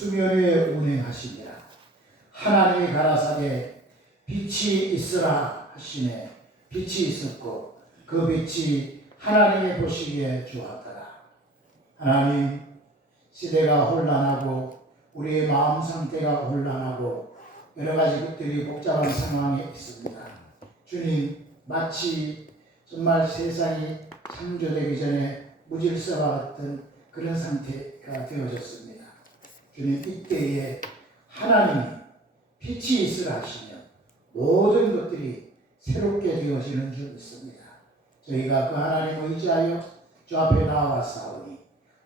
수면 위에 운행하시니라. 하나님이 가라사대 빛이 있으라 하시네. 빛이 있었고 그 빛이 하나님이 보시기에 좋았더라. 하나님, 시대가 혼란하고 우리의 마음 상태가 혼란하고 여러 가지 것들이 복잡한 상황에 있습니다. 주님, 마치 정말 세상이 창조되기 전에 무질서와 같은 그런 상태가 되어졌습니다. 주님, 이때에 하나님이 빛이 있으라 하시면 모든 것들이 새롭게 되어지는 줄 믿습니다. 저희가 그 하나님을 의지하여 주 앞에 나와싸우니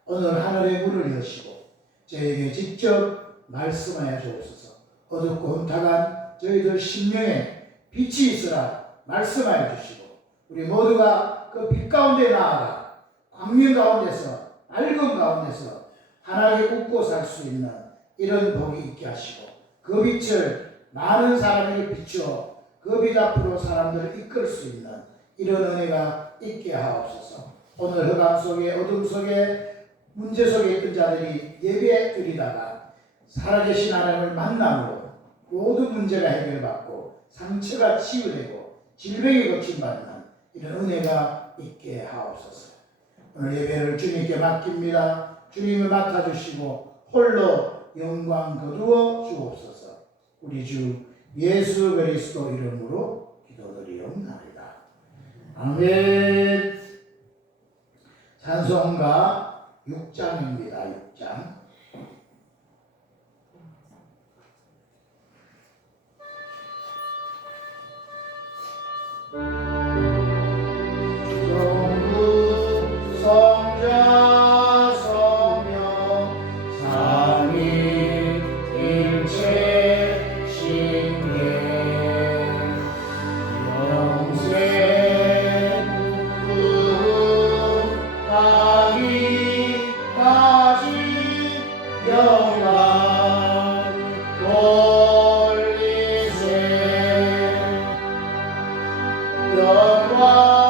오늘 하늘의 문을 여시고 저에게 직접 말씀하여 주옵소서. 어둡고 혼탁한 저희들 심령에 빛이 있으라 말씀하여 주시고 우리 모두가 그 빛 가운데 나아가 광명 가운데서 밝은 가운데서 하나님께 웃고 살 수 있는 이런 복이 있게 하시고 그 빛을 많은 사람에게 비추어 그 빛 앞으로 사람들을 이끌 수 있는 이런 은혜가 있게 하옵소서. 오늘 흑암 속에 어둠 속에 문제 속에 있던 자들이 예배 드리다가 살아계신 하나님을 만남으로 모든 문제가 해결받고 상처가 치유되고 질병이 고침받는 이런 은혜가 있게 하옵소서. 오늘 예배를 주님께 맡깁니다. 주님을 맡아주시고 홀로 영광 거두어 주옵소서. 우리 주 예수 그리스도 이름으로 기도드리옵나이다. 아멘. 찬송가 6장입니다. 6장. 성자 성령 삼위일체 신계 영생 후하기까지 영광 돌리세. 영광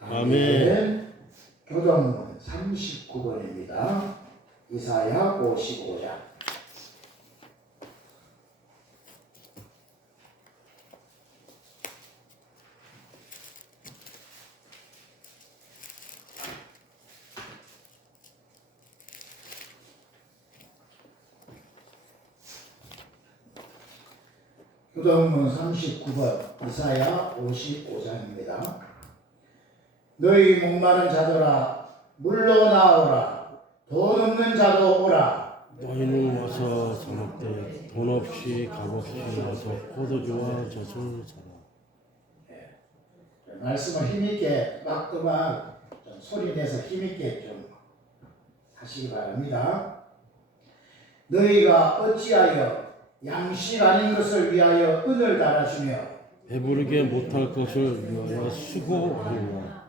아멘. 교동문 39번입니다. 이사야 55장. 교동문 39번 이사야 55장입니다. 너희 목마른 자들아 물러 나오라. 돈 없는 자도 오라. 너희는 와서 사먹되 돈 없이 값 없이 와서 포도주와 젖을 사라. 말씀을 힘있게 또박또박 소리내서 힘있게 좀 하시기 바랍니다. 너희가 어찌하여 양식 아닌 것을 위하여 은을 달아주며 배부르게 못할 것을 위하여 수고하노라.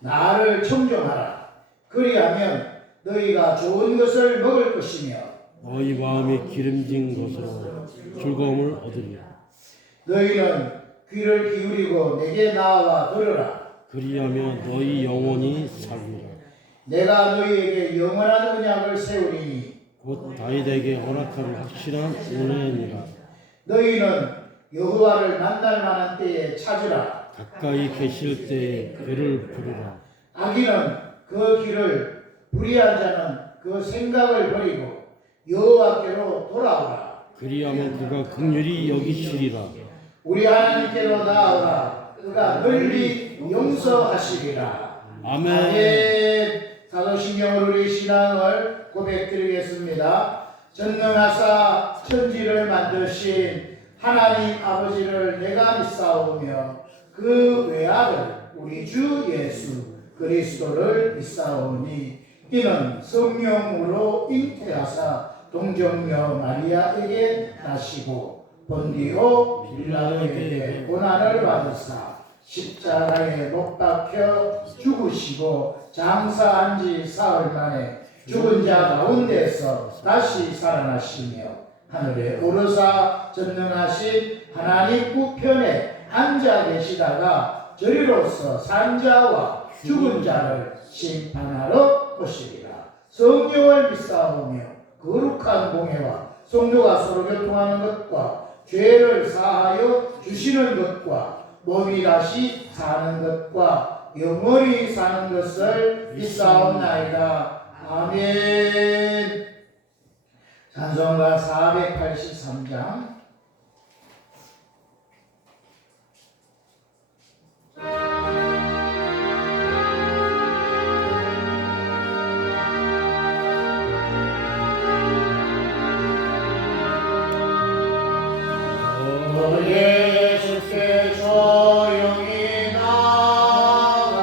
나를 청종하라. 그리하면 너희가 좋은 것을 먹을 것이며 너희 마음이 기름진 것으로 즐거움을 얻으리라. 너희는 귀를 기울이고 내게 나와 들으라. 그리하면 너희 영혼이 살리라. 내가 너희에게 영원한 언약을 세우리니 곧 다윗에게 허락한 확실한 은혜니라. 너희는 여호와를 만날 만한 때에 찾으라. 가까이 계실 때에 그를 부르라. 악인은 그 길을 불의한 자는 그 생각을 버리고 여호와께로 돌아오라. 그리하면 그가 긍휼히 여기시리라. 우리 하나님께로 나아오라. 그가 널리 용서하시리라. 아멘. 사도신경으로 우리 신앙을 고백드리겠습니다. 전능하사 천지를 만드신 하나님 아버지를 내가 믿사오며 그 외아들 우리 주 예수 그리스도를 믿사오니 이는 성령으로 잉태하사 동정녀 마리아에게 나시고 본디오 빌라도에게 고난을 받으사 십자가에 못 박혀 죽으시고 장사한 지 사흘 만에 죽은 자 가운데서 다시 살아나시며 하늘에 오르사 전능하신 하나님 우편에 앉아 계시다가 저리로서 산자와 죽은 자를 심판하러 오시리라. 성령을 믿사오며 거룩한 공회와 성도가 서로 교통하는 것과 죄를 사하여 주시는 것과 몸이 다시 사는 것과 영원히 사는 것을 믿사옵나이다. 아멘. 찬송가 483장. 예수께 조용히 나가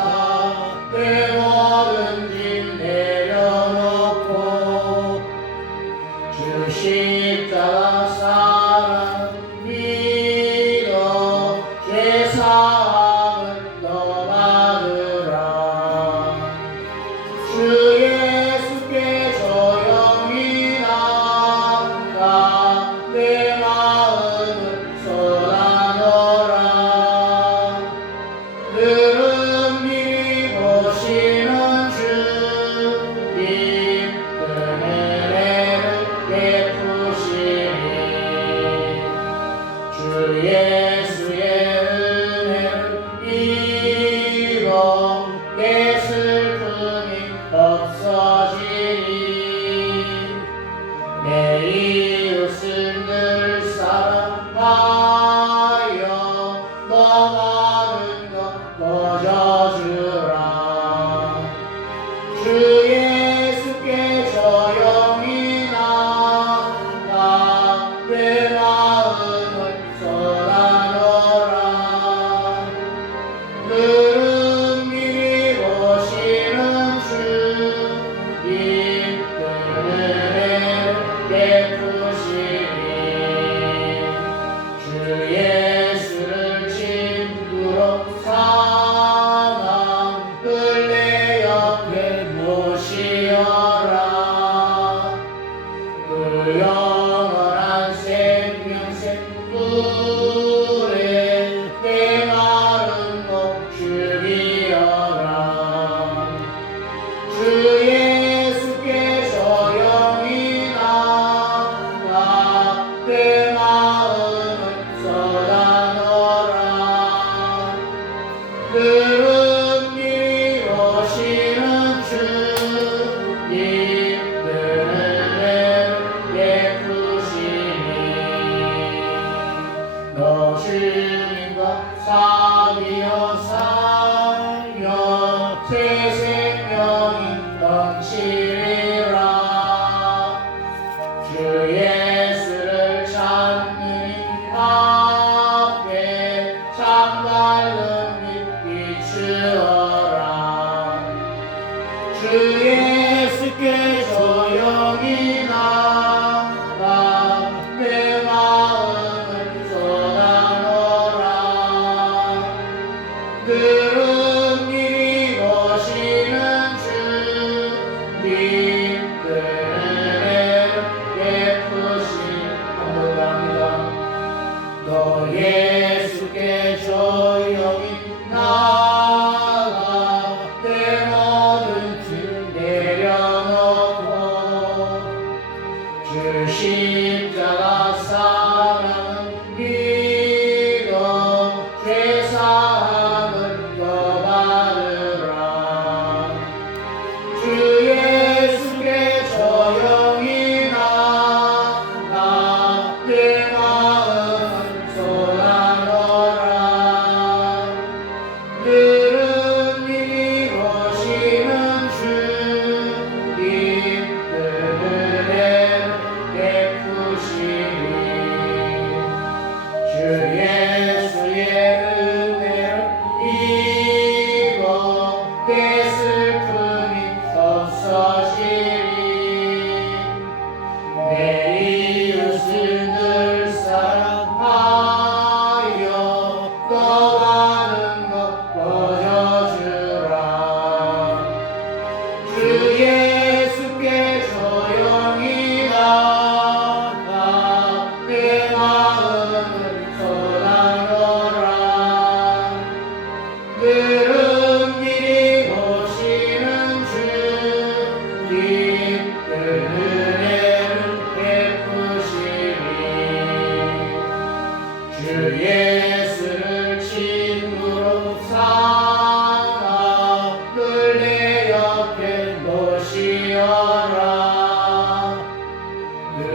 내 모든 짐 내려놓고 주 십자가 사랑 믿어 죄사함을 너 받으라. 주 예수께 조용히 나가 내 마음을 쏟아놓으라. 늘은 미리 보시는 주님 그 은혜를 베푸시니 주 예수의 은혜를 입어 내 슬픔이 없어지니 내 이웃을 늘 사랑하여 너 많은 것 거저주라. 주 예수께 조용히 나가 내 마음을 쏟아놓으라. 늘은 미리 보시는 주님 그 은혜를 베푸시니 주 예수를 친구로 삼아 늘 내 옆에 모시어라. 그 영원한 생명샘 꿀에 내 마른 목 죽이어라. 주 예수께 조용히 나가 내 마음을 쏟아놓으라. 늘은 미리 오시는 주님 그 은혜를 베푸시니 너 주님과 사귀어 살며 새 생명이 넘치리라. 주 예수를 찾는 이 앞에 참 밝은 빛 비추어라. 주 예수께 조용히 나가 내 마음을 쏟아놓으라. 늘은 미리 보시는 주님 그 은혜를 베푸시니 한번 더 합니다. 너 예수께 조용히 나가 내 모든 짐 내려놓고 주 십자가 사랑은 믿어 죄사함을 너 받으라. 주 예수께 조용히 나가 내 마음을 쏟아놓으라. 늘은 미리 보시는 주님 그 은혜를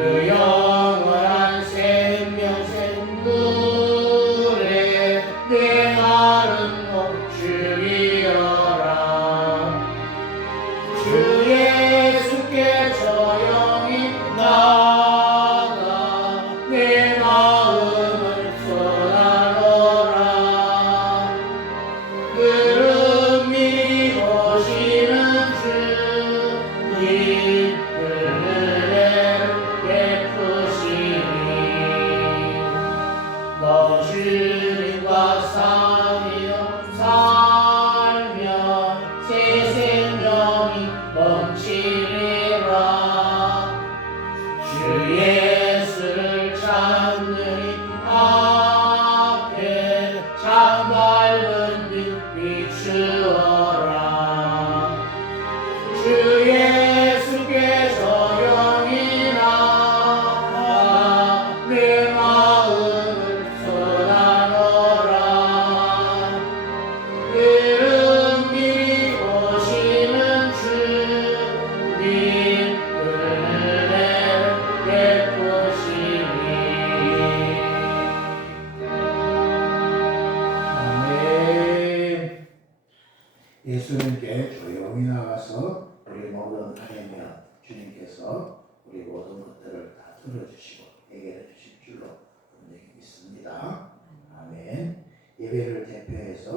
그 영원한 생명 샘물에 내 마른 몸 죽이어라. 주 예수께 조용히 나가 내 마음을 쏟아놓으라. 은밀히 보시는 주님 은혜를 베푸시니 너 주님과 살면 새 생명이 넘치리라. 주 예수를 찾느니 앞에 참 밝은 빛 비추어라. 주 예수께 조용히 나가 내 마음을 쏟아놓으라. 은밀히 오시는 주님 은혜를 베푸시니. 아멘. 예수님께 조용히 나가서 우리 모든 하나님이여 주님께서 우리 모든 것들을 다 들어주시고 해결해 주실 줄로 분명히 믿습니다. 아멘. 예배를 대표해서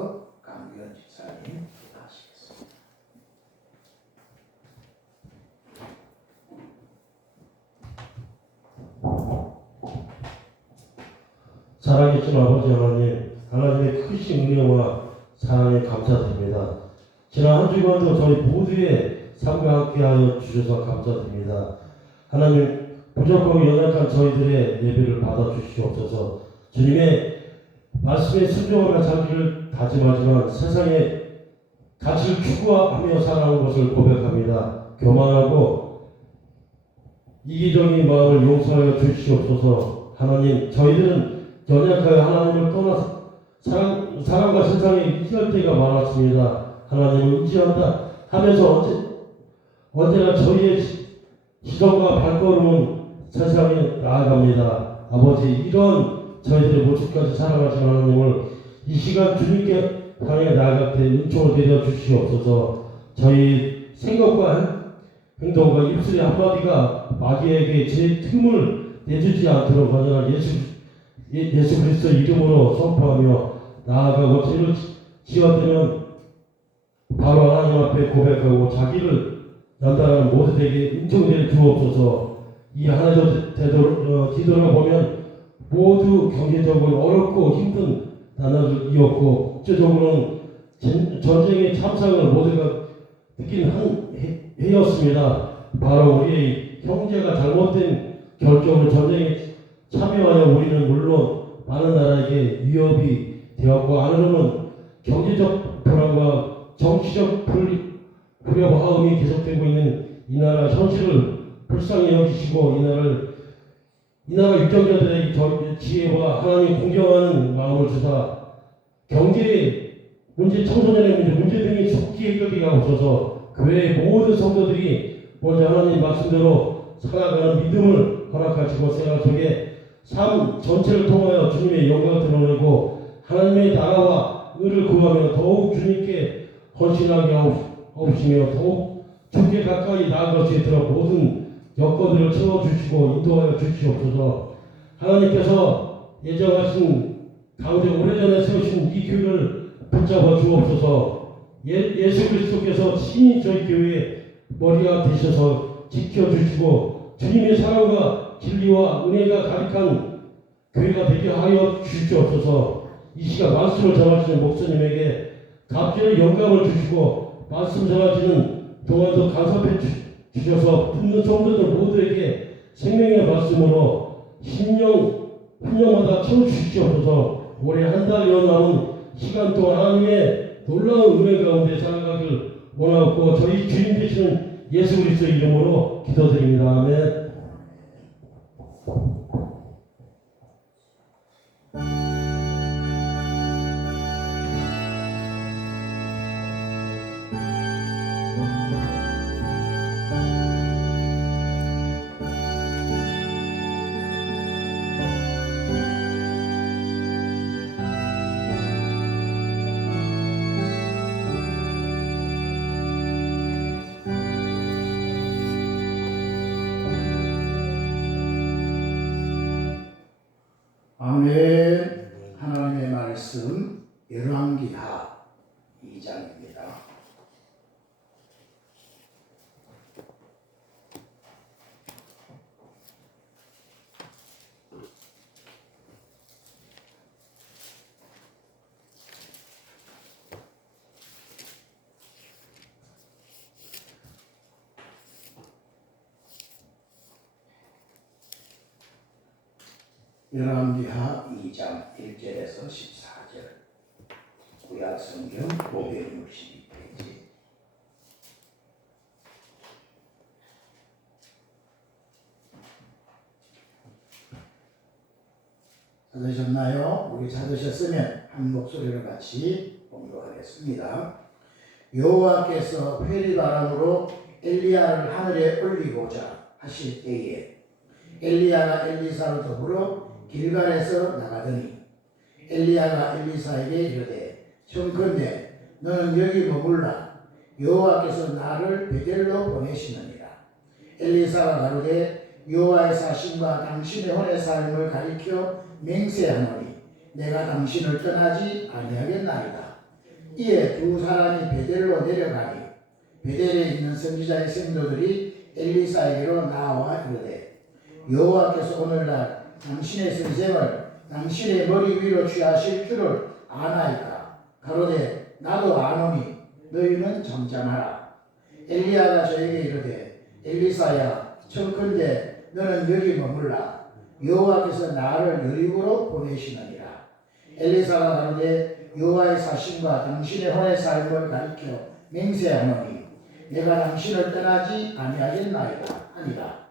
강규현 집사님 기도하시겠습니다. 살아계신 아버지 하나님, 하나님의 크신 은혜와 사랑에 감사드립니다. 지난 한 주간도 저희 모두의 삶과 함께하여 주셔서 감사드립니다. 하나님, 부족하고 연약한 저희들의 예배를 받아주시옵소서. 주님의 말씀에 순종하며 살기를 다짐하지만 세상에 가치를 추구하며 살아가는 것을 고백합니다. 교만하고 이기적인 마음을 용서하여 주시옵소서. 하나님, 저희들은 연약하여 하나님을 떠나서 사람과 세상에 의지할 때가 많았습니다. 하나님을 의지한다 하면서 언제나 저희의 시선과 발걸음은 세상에 나아갑니다. 아버지, 이런 저희들의 모습까지 살아가신 하나님을 이 시간 주님께 향해 나아갈 때 은총을 내려 주시옵소서. 저희 생각과 행동과 입술의 한마디가 마귀에게 제 틈을 내주지 않도록 하여 예수 그리스도 이름으로 선포하며 나아가고 죄를 지었다면 바로 하나님 앞에 고백하고 자기를 연단하는 모두에게 은총되게 주옵소서. 이 한 해도 뒤돌아보면 모두 경제적으로 어렵고 힘든 나날을 이었고 국제적으로는 전쟁의 참상을 모두가 느낀 한 해였습니다. 바로 우리의 형제가 잘못된 결정을 전쟁에 참여하여 우리는 물론 많은 나라에게 위협이 되었고 안으로는 경제적 불안과 정치적 불협화음이 계속되고 있는 이 나라 현실을 불쌍히 여기시고 이 나라 유정자들에게 지혜와 하나님 공경하는 마음을 주사 경제 문제, 청소년의 문제 등이 속히 해결되게 하옵소서. 교회의 모든 성도들이 먼저 하나님 말씀대로 살아가는 믿음을 허락하시고 생활 속에 삶 전체를 통하여 주님의 영광을 드러내고 하나님의 나라와 의를 구하며 더욱 주님께 헌신하게 하옵시며 더욱 주께 가까이 나아갈 수 있도록 모든 여건들을 채워주시고 인도하여 주시옵소서. 하나님께서 예정하신 가운데 오래전에 세우신 이 교회를 붙잡아 주옵소서. 예수 그리스도께서 친히 저희 교회의 머리가 되셔서 지켜주시고 주님의 사랑과 진리와 은혜가 가득한 교회가 되게 하여 주시옵소서. 이 시간 말씀을 전하시는 목사님에게 갑절의 영감을 주시고 말씀 전하시는 동안도 간섭해 주셔서 듣는 성도들 모두에게 생명의 말씀으로 심령마다 채워주시옵소서. 올해 한 달여 남은 시간 동안 하나님의 놀라운 은혜 가운데 살아가길 원하고 저희 주님 되시는 예수 그리스도 이름으로 기도드립니다. 아멘. 아멘. 하나님의 말씀 열왕기하 2장입니다. 열왕기하 2장 1절에서 14절 구약성경 562페이지. 찾으셨나요? 우리 찾으셨으면 한 목소리로 같이 봉독하겠습니다. 여호와께서 회리바람으로 엘리야를 하늘에 올리고자 하실 때에 엘리야가 엘리사로 더불어 길갈에서 나가더니 엘리야가 엘리사에게 이르되 청컨대 너는 여기 머물라 여호와께서 나를 베델로 보내시느니라. 엘리사가 가로되 여호와의 사심과 당신의 혼의 삶을 가리켜 맹세하노니 내가 당신을 떠나지 아니하겠나이다. 이에 두 사람이 베델로 내려가니 베델에 있는 선지자의 생도들이 엘리사에게로 나와 이르되 여호와께서 오늘날 당신의 선생을 당신의 머리 위로 취하실 줄을 아나이까. 가로되 나도 아노니 너희는 잠잠하라. 엘리야가 저에게 이르되 엘리사야 청컨대 너는 여기 머물라 여호와께서 나를 여리고로 보내시느니라. 엘리사가 가로되 여호와의 사심과 당신의 혼의 삶을 가리켜 맹세하노니 내가 당신을 떠나지 아니하겠나이다 하니라.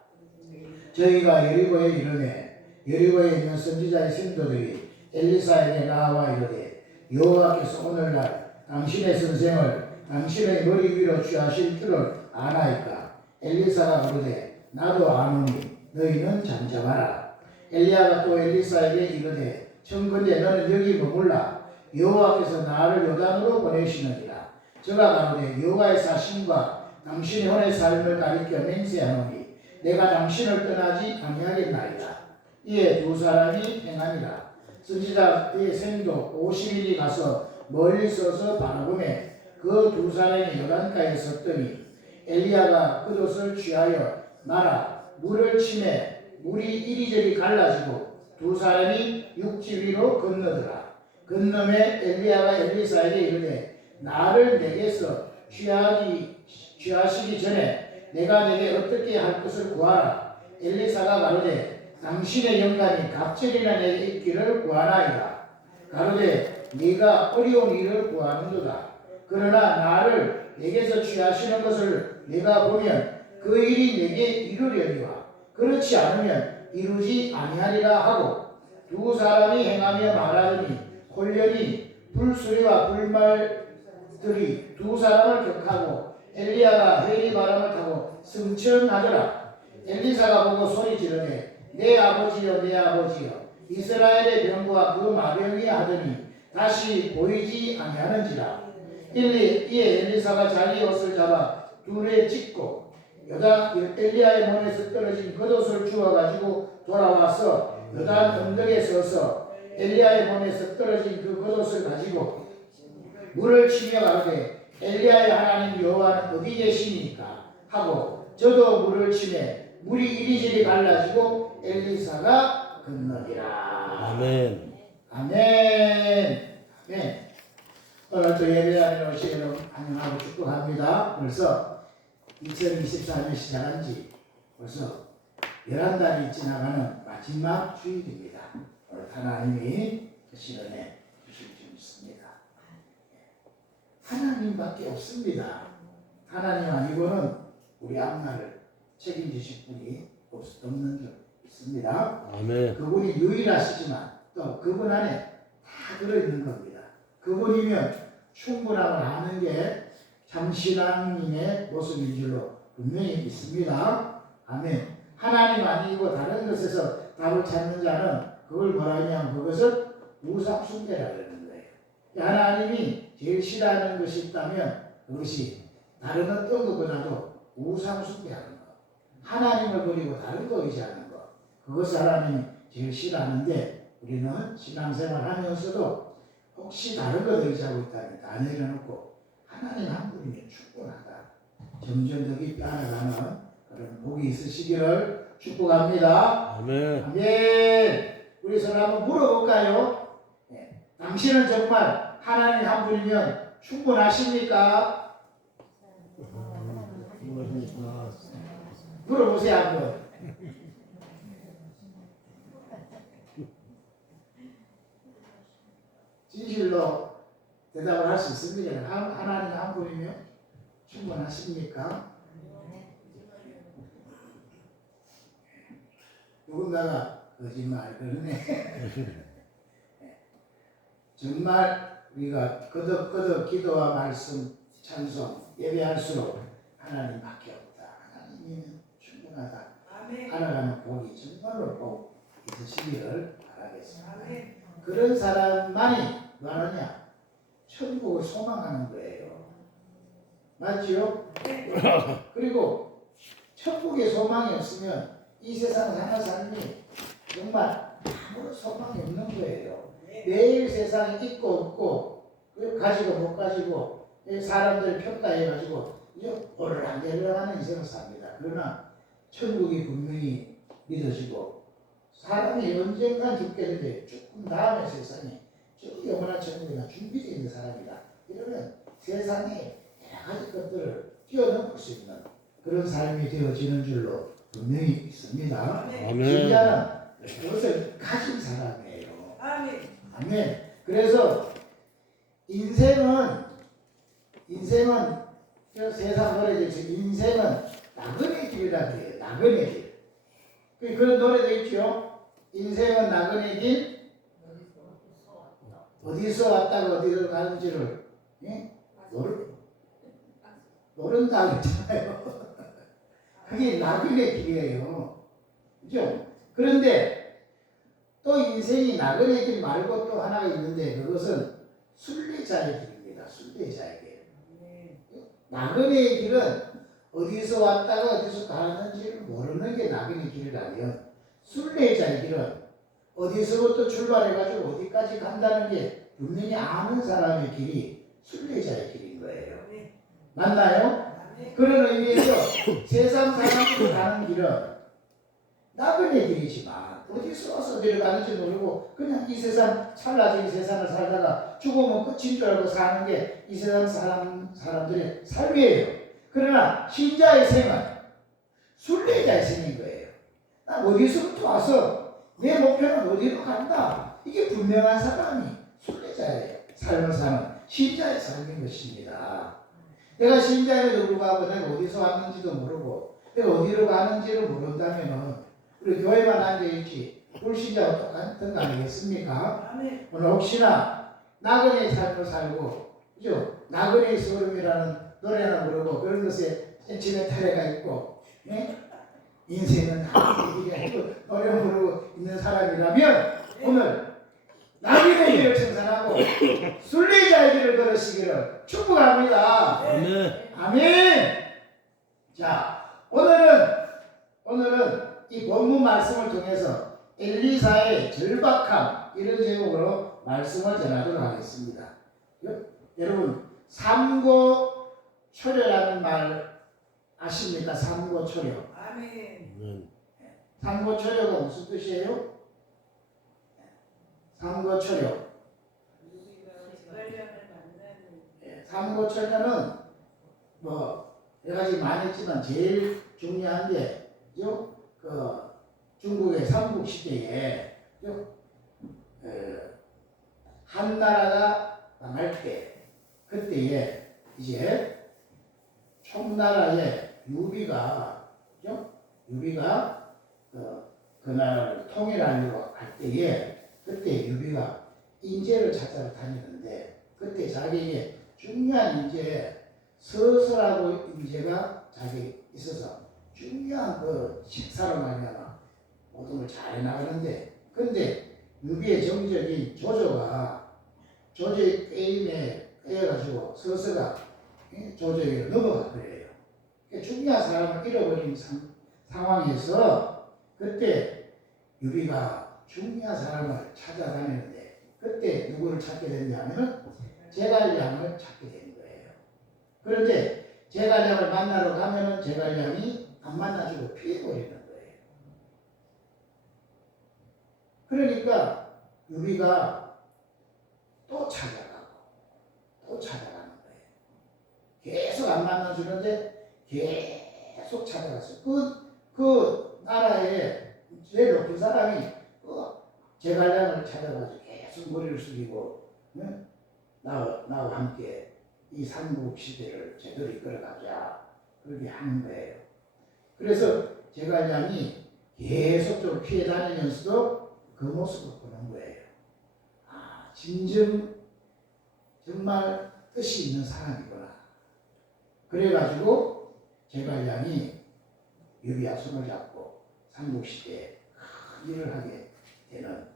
저희가 여리고에 이르매 여리고에 있는 선지자의 생도들이 엘리사에게 나와 이르되 여호와께서 오늘날 당신의 선생을 당신의 머리 위로 취하실 줄을 아나이까. 엘리사가 가로되 나도 아노니 너희는 잠잠하라. 엘리야가 또 엘리사에게 이르되 청컨대 너는 여기 머물라 여호와께서 나를 요단으로 보내시느니라. 저가 가로되 여호와의 사심과 당신의 혼의 삶을 가리켜 맹세하노니 내가 당신을 떠나지 아니하겠나이다. 이에 두 사람이 행하니라. 선지자의 생도 50인이 가서 멀리 서서 바라보매 그 두 사람이 요단가에 섰더니 엘리야가 겉옷을 취하여 말아 물을 치매 물이 이리저리 갈라지고 두 사람이 육지 위로 건너더라. 건너매 엘리야가 엘리사에게 이르되 나를 내게서 취하시기 전에 내가 내게 어떻게 할 것을 구하라. 엘리사가 가로되 당신의 영감이 갑절이나 내게 있기를 구하나이다. 가로되 네가 어려운 일을 구하는도다. 그러나 나를 내게서 취하시는 것을 내가 보면 그 일이 내게 이루려니와 그렇지 않으면 이루지 아니하리라 하고 두 사람이 행하며 말하더니 홀련히 불수리와 불말들이 두 사람을 격하고 엘리야가 회리 바람을 타고 승천하더라. 엘리사가 보고 소리 지르되 내 아버지여 내 아버지여 이스라엘의 병과 그 마병이 하더니 다시 보이지 아니하는지라. 이에 엘리사가 자기 옷을 잡아 둘에 찢고 엘리야의 몸에서 떨어진 겉옷을 주워가지고 돌아와서 요단 언덕에 서서 엘리야의 몸에서 떨어진 그 겉옷을 가지고 물을 치며 가로되 엘리야의 하나님 여호와는 어디 계시니까 하고 저도 물을 치매 물이 이리저리 갈라지고 엘리사가 건너니라. 아멘. 아멘. 아멘. 오늘 또 예배하는 오시기를 환영하고 축복합니다. 벌써 2024년 시작한 지 벌써 11달이 지나가는 마지막 주일입니다. 오늘 하나님이 그 시간에 주실 수 있습니다. 하나님밖에 없습니다. 하나님 아니고는 우리 앞날을 책임지실 분이 없는 줄 있습니다. 아멘. 그분이 유일하시지만 또 그분 안에 다 들어있는 겁니다. 그분이면 충분함을 아는 게 참 신앙인의 모습인 줄로 분명히 있습니다. 아멘. 하나님 아니고 다른 것에서 답을 찾는 자는 그걸 뭐라 하냐면 그것을 우상숭배라 그러는 거예요. 하나님이 제일 싫어하는 것이 있다면 그것이 다른 어떤 것보다도 우상숭배하는 것. 하나님을 버리고 다른 거 의지하는 것. 그것을 하나님이 제일 싫어하는데 우리는 신앙생활 하면서도 혹시 다른 거 의지하고 있다면 다 내려놓고 하나님 한 분이면 충분하다. 점점 더 깊이 알아가는 그런 복이 있으시기를 축복합니다. 아멘. 아멘. 우리 서로 한번 물어볼까요? 네. 당신은 정말 하나님 한 분이면 충분하십니까? 물어보세요 한번. 진실로 대답을 할 수 있습니다. 하나님 한 분이면 충분하십니까? 누군가가 거짓말 그러네. 정말 우리가 거듭거듭 기도와 말씀, 찬송, 예배할수록 하나님밖에 없다. 하나님이면 충분하다. 알아가는 복이 정말로 복 있으시기를 바라겠습니다. 그런 사람만이 뭐하느냐? 천국을 소망하는 거예요. 맞지요? 그리고 천국에 소망이 없으면 이 세상 사는 삶이 정말 아무런 소망이 없는 거예요. 매일 세상에 있고 없고 가지고 못 가지고 사람들을 평가해가지고 오르락내리락하는 인생을 삽니다. 그러나 천국이 분명히 믿어지고 사람이 언젠간 죽게 되는데 조금 다음의 세상에 저 영원한 천국이나 준비되어 있는 사람이다. 이러면 세상에 여러 가지 것들을 뛰어넘을 수 있는 그런 삶이 되어지는 줄로 분명히 있습니다. 신자는 그것을 가진 사람이에요. 아멘. 그래서 인생은 세상 노래죠. 인생은 나그네 길이라 그래요. 나그네 길. 그런 노래도 있죠. 인생은 나그네 길. 어디서 왔다가 어디로 가는지를 모른다 그랬잖아요. 그게 나그네 길이에요. 그죠? 그런데 또 인생이 나그네 길 말고 또 하나가 있는데 그것은 순례자의 길입니다. 순례자의 길. 나그네의 길은 어디서 왔다가 어디서 가는지를 모르는 게 나그네 길이라면 순례자의 길은 어디서부터 출발해가지고 어디까지 간다는 게 분명히 아는 사람의 길이 순례자의 길인 거예요. 맞나요? 그런 의미에서 세상 사람들이 가는 길은 나그네 길이지만 어디서 와서 어디로 가는지 모르고 그냥 이 세상 찰나적인 세상을 살다가 죽으면 끝인 줄 알고 사는 게 이 세상 사람들의 삶이에요. 그러나 신자의 생은 순례자의 생인 거예요. 나 어디서부터 와서 내 목표는 어디로 간다. 이게 분명한 사람이 순례자의 삶을 사는 신자의 삶인 것입니다. 내가 신자에도 불구하고 내가 어디서 왔는지도 모르고 내가 어디로 가는지를 모른다면 우리 교회만 앉아있지 불신자와 똑같은 거 아니겠습니까? 오늘 혹시나 나그네의 삶을 살고 그죠? 나그네의 소름이라는 노래나 부르고 그런 것에 센치멘탈해가 있고 인생은 나그네 길이 아니고 노래 부르고 있는 사람이라면 오늘 나그네 길을 청산하고 순례자의 길을 걸으시기를 축복합니다. 아멘. 자, 오늘은 이 본문 말씀을 통해서 엘리사의 절박함 이런 제목으로 말씀을 전하도록 하겠습니다. 여러분 삼고초려라는 말 아십니까? 삼고초려. 삼고초려가 무슨 뜻이에요? 삼고초려. 삼고초려는 뭐 여러 가지 많이 있지만 제일 중요한 게 중국의 삼국시대에 한 나라가 망할 때 그때에 이제 총나라의 유비가 그 나라를 통일하려고 할 때에 그때 유비가 인재를 찾아서 다니는데 그때 자기에게 중요한 인재 서서라고 인재가 자기에 있어서 중요한 그 식사로 말미암아 모든 걸 잘 나가는데 근데 유비의 정적인 조조의 게임에 깨어가지고 서서가 조조에게 넘어가 버려요. 중요한 사람을 잃어버린 상황에서 그때 유비가 중요한 사람을 찾아다니는데 그때 누구를 찾게 됐냐면은 제갈량을 찾게 된 거예요. 그런데 제갈량을 만나러 가면은 제갈량이 안 만나주고 피해버리는 거예요. 그러니까 유비가 또 찾아가고 또 찾아가는 거예요. 계속 안 만나주는데 계속 찾아갔어요. 그 나라의 제일 높은 사람이 제갈량을 찾아가지고 계속 머리를 숙이고 나와 함께 이 삼국 시대를 제대로 이끌어가자 그렇게 하는 거예요. 그래서 제갈량이 계속 좀 피해 다니면서도 그 모습을 보는 거예요. 아, 진정 정말 뜻이 있는 사람이구나. 그래가지고 제갈량이 유비와 손을 잡고 삼국 시대에 큰 일을 하게 되는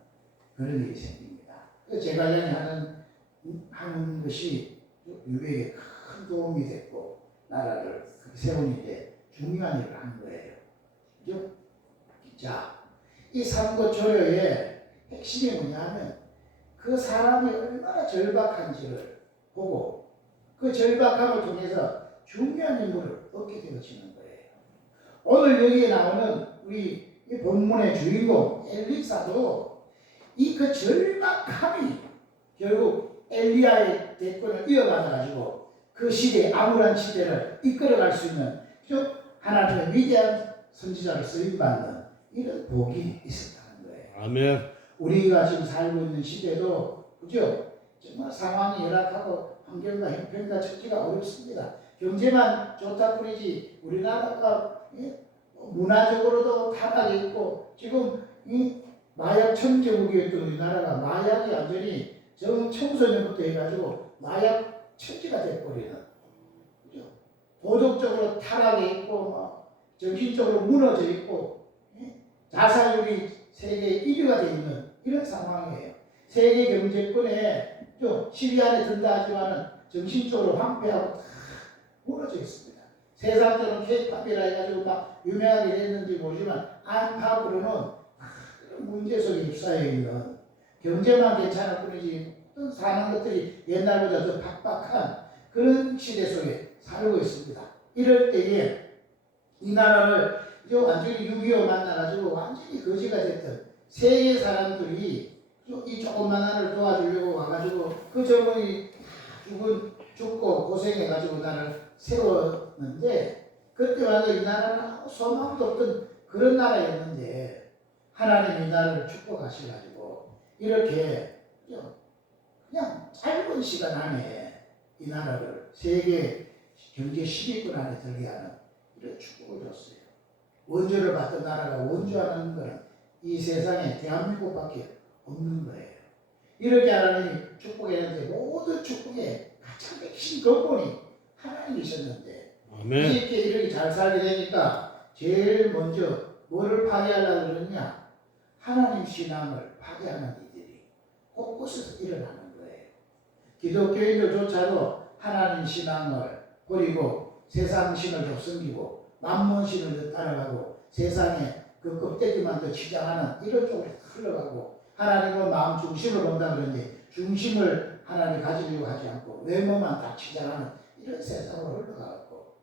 그런 일이 생깁니다. 제갈량이 하는 것이 유비에게 큰 도움이 됐고 나라를 세우는데 중요한 일을 한 거예요. 그죠? 자, 이 삼고초려의 핵심이 뭐냐면 그 사람이 얼마나 절박한지를 보고 그 절박함을 통해서 중요한 인물을 얻게 되어지는 거예요. 오늘 여기에 나오는 우리 이 본문의 주인공 엘리사도 이 그 절박함이 결국 엘리야의 대권을 이어받아가지고 그 시대에 암울한 시대를 이끌어갈 수 있는 하나님의 위대한 선지자로 쓰임받는 이런 복이 있었다는 거예요. 아멘. 우리가 지금 살고 있는 시대도 그죠? 정말 상황이 열악하고 환경과 형편과 처지가 어렵습니다. 경제만 좋다 뿐이지 우리나라가 문화적으로도 타락해 있고 지금 이 마약 천재국이었던 우리나라가 마약이 완전히 청소년부터 해가지고 마약 천지가 돼버리는 그죠? 도덕적으로 타락해 있고 정신적으로 무너져 있고 자살률이 세계 1위가 되어 있는 이런 상황이에요. 세계 경제권에 좀 10위 안에 든다 하지만은 정신적으로 황폐하고 다 무너져 있습니다. 세상적으로 K-팝이라 해가지고 막 유명하게 됐는지 모르지만 안팎으로는 이런 문제 속에 휩싸여 있는 경제만 괜찮을 뿐이지 사는 것들이 옛날보다 더 팍팍한 그런 시대 속에 살고 있습니다. 이럴 때에 이 나라를 완전히 6.25 만나가지고 완전히 거지가 됐던 세계 사람들이 이 조그만 나라를 도와주려고 와가지고 그 젊은이 죽고 고생해가지고 나라를 세웠는데 그때마다 이 나라는 소망도 없던 그런 나라였는데 하나님이 이 나라를 축복하셔가지고 이렇게 그냥 짧은 시간 안에 이 나라를 세계 경제 10위권 안에 들게 하는 이런 축복을 줬어요. 원조를 받던 나라가 원조하는 것은 이 세상에 대한민국밖에 없는 거예요. 이렇게 하나님이 축복했는데 모든 축복의 가장 핵심 근본이 하나님이셨는데 아멘. 이렇게 잘 살게 되니까 제일 먼저 뭐를 파괴하려고 그러냐? 하나님 신앙을 파괴하는 이들이 곳곳에서 일어나는 거예요. 기독교인들조차도 하나님 신앙을 버리고 세상 신을 섬기고 만몬 신을 따라가고 세상에 그 껍데기만 더 치장하는 이런 쪽으로 흘러가고 하나님은 마음 중심을 본다 그러는데 중심을 하나님 가지려고 하지 않고 외모만 다 치장하는 이런 세상으로 흘러가고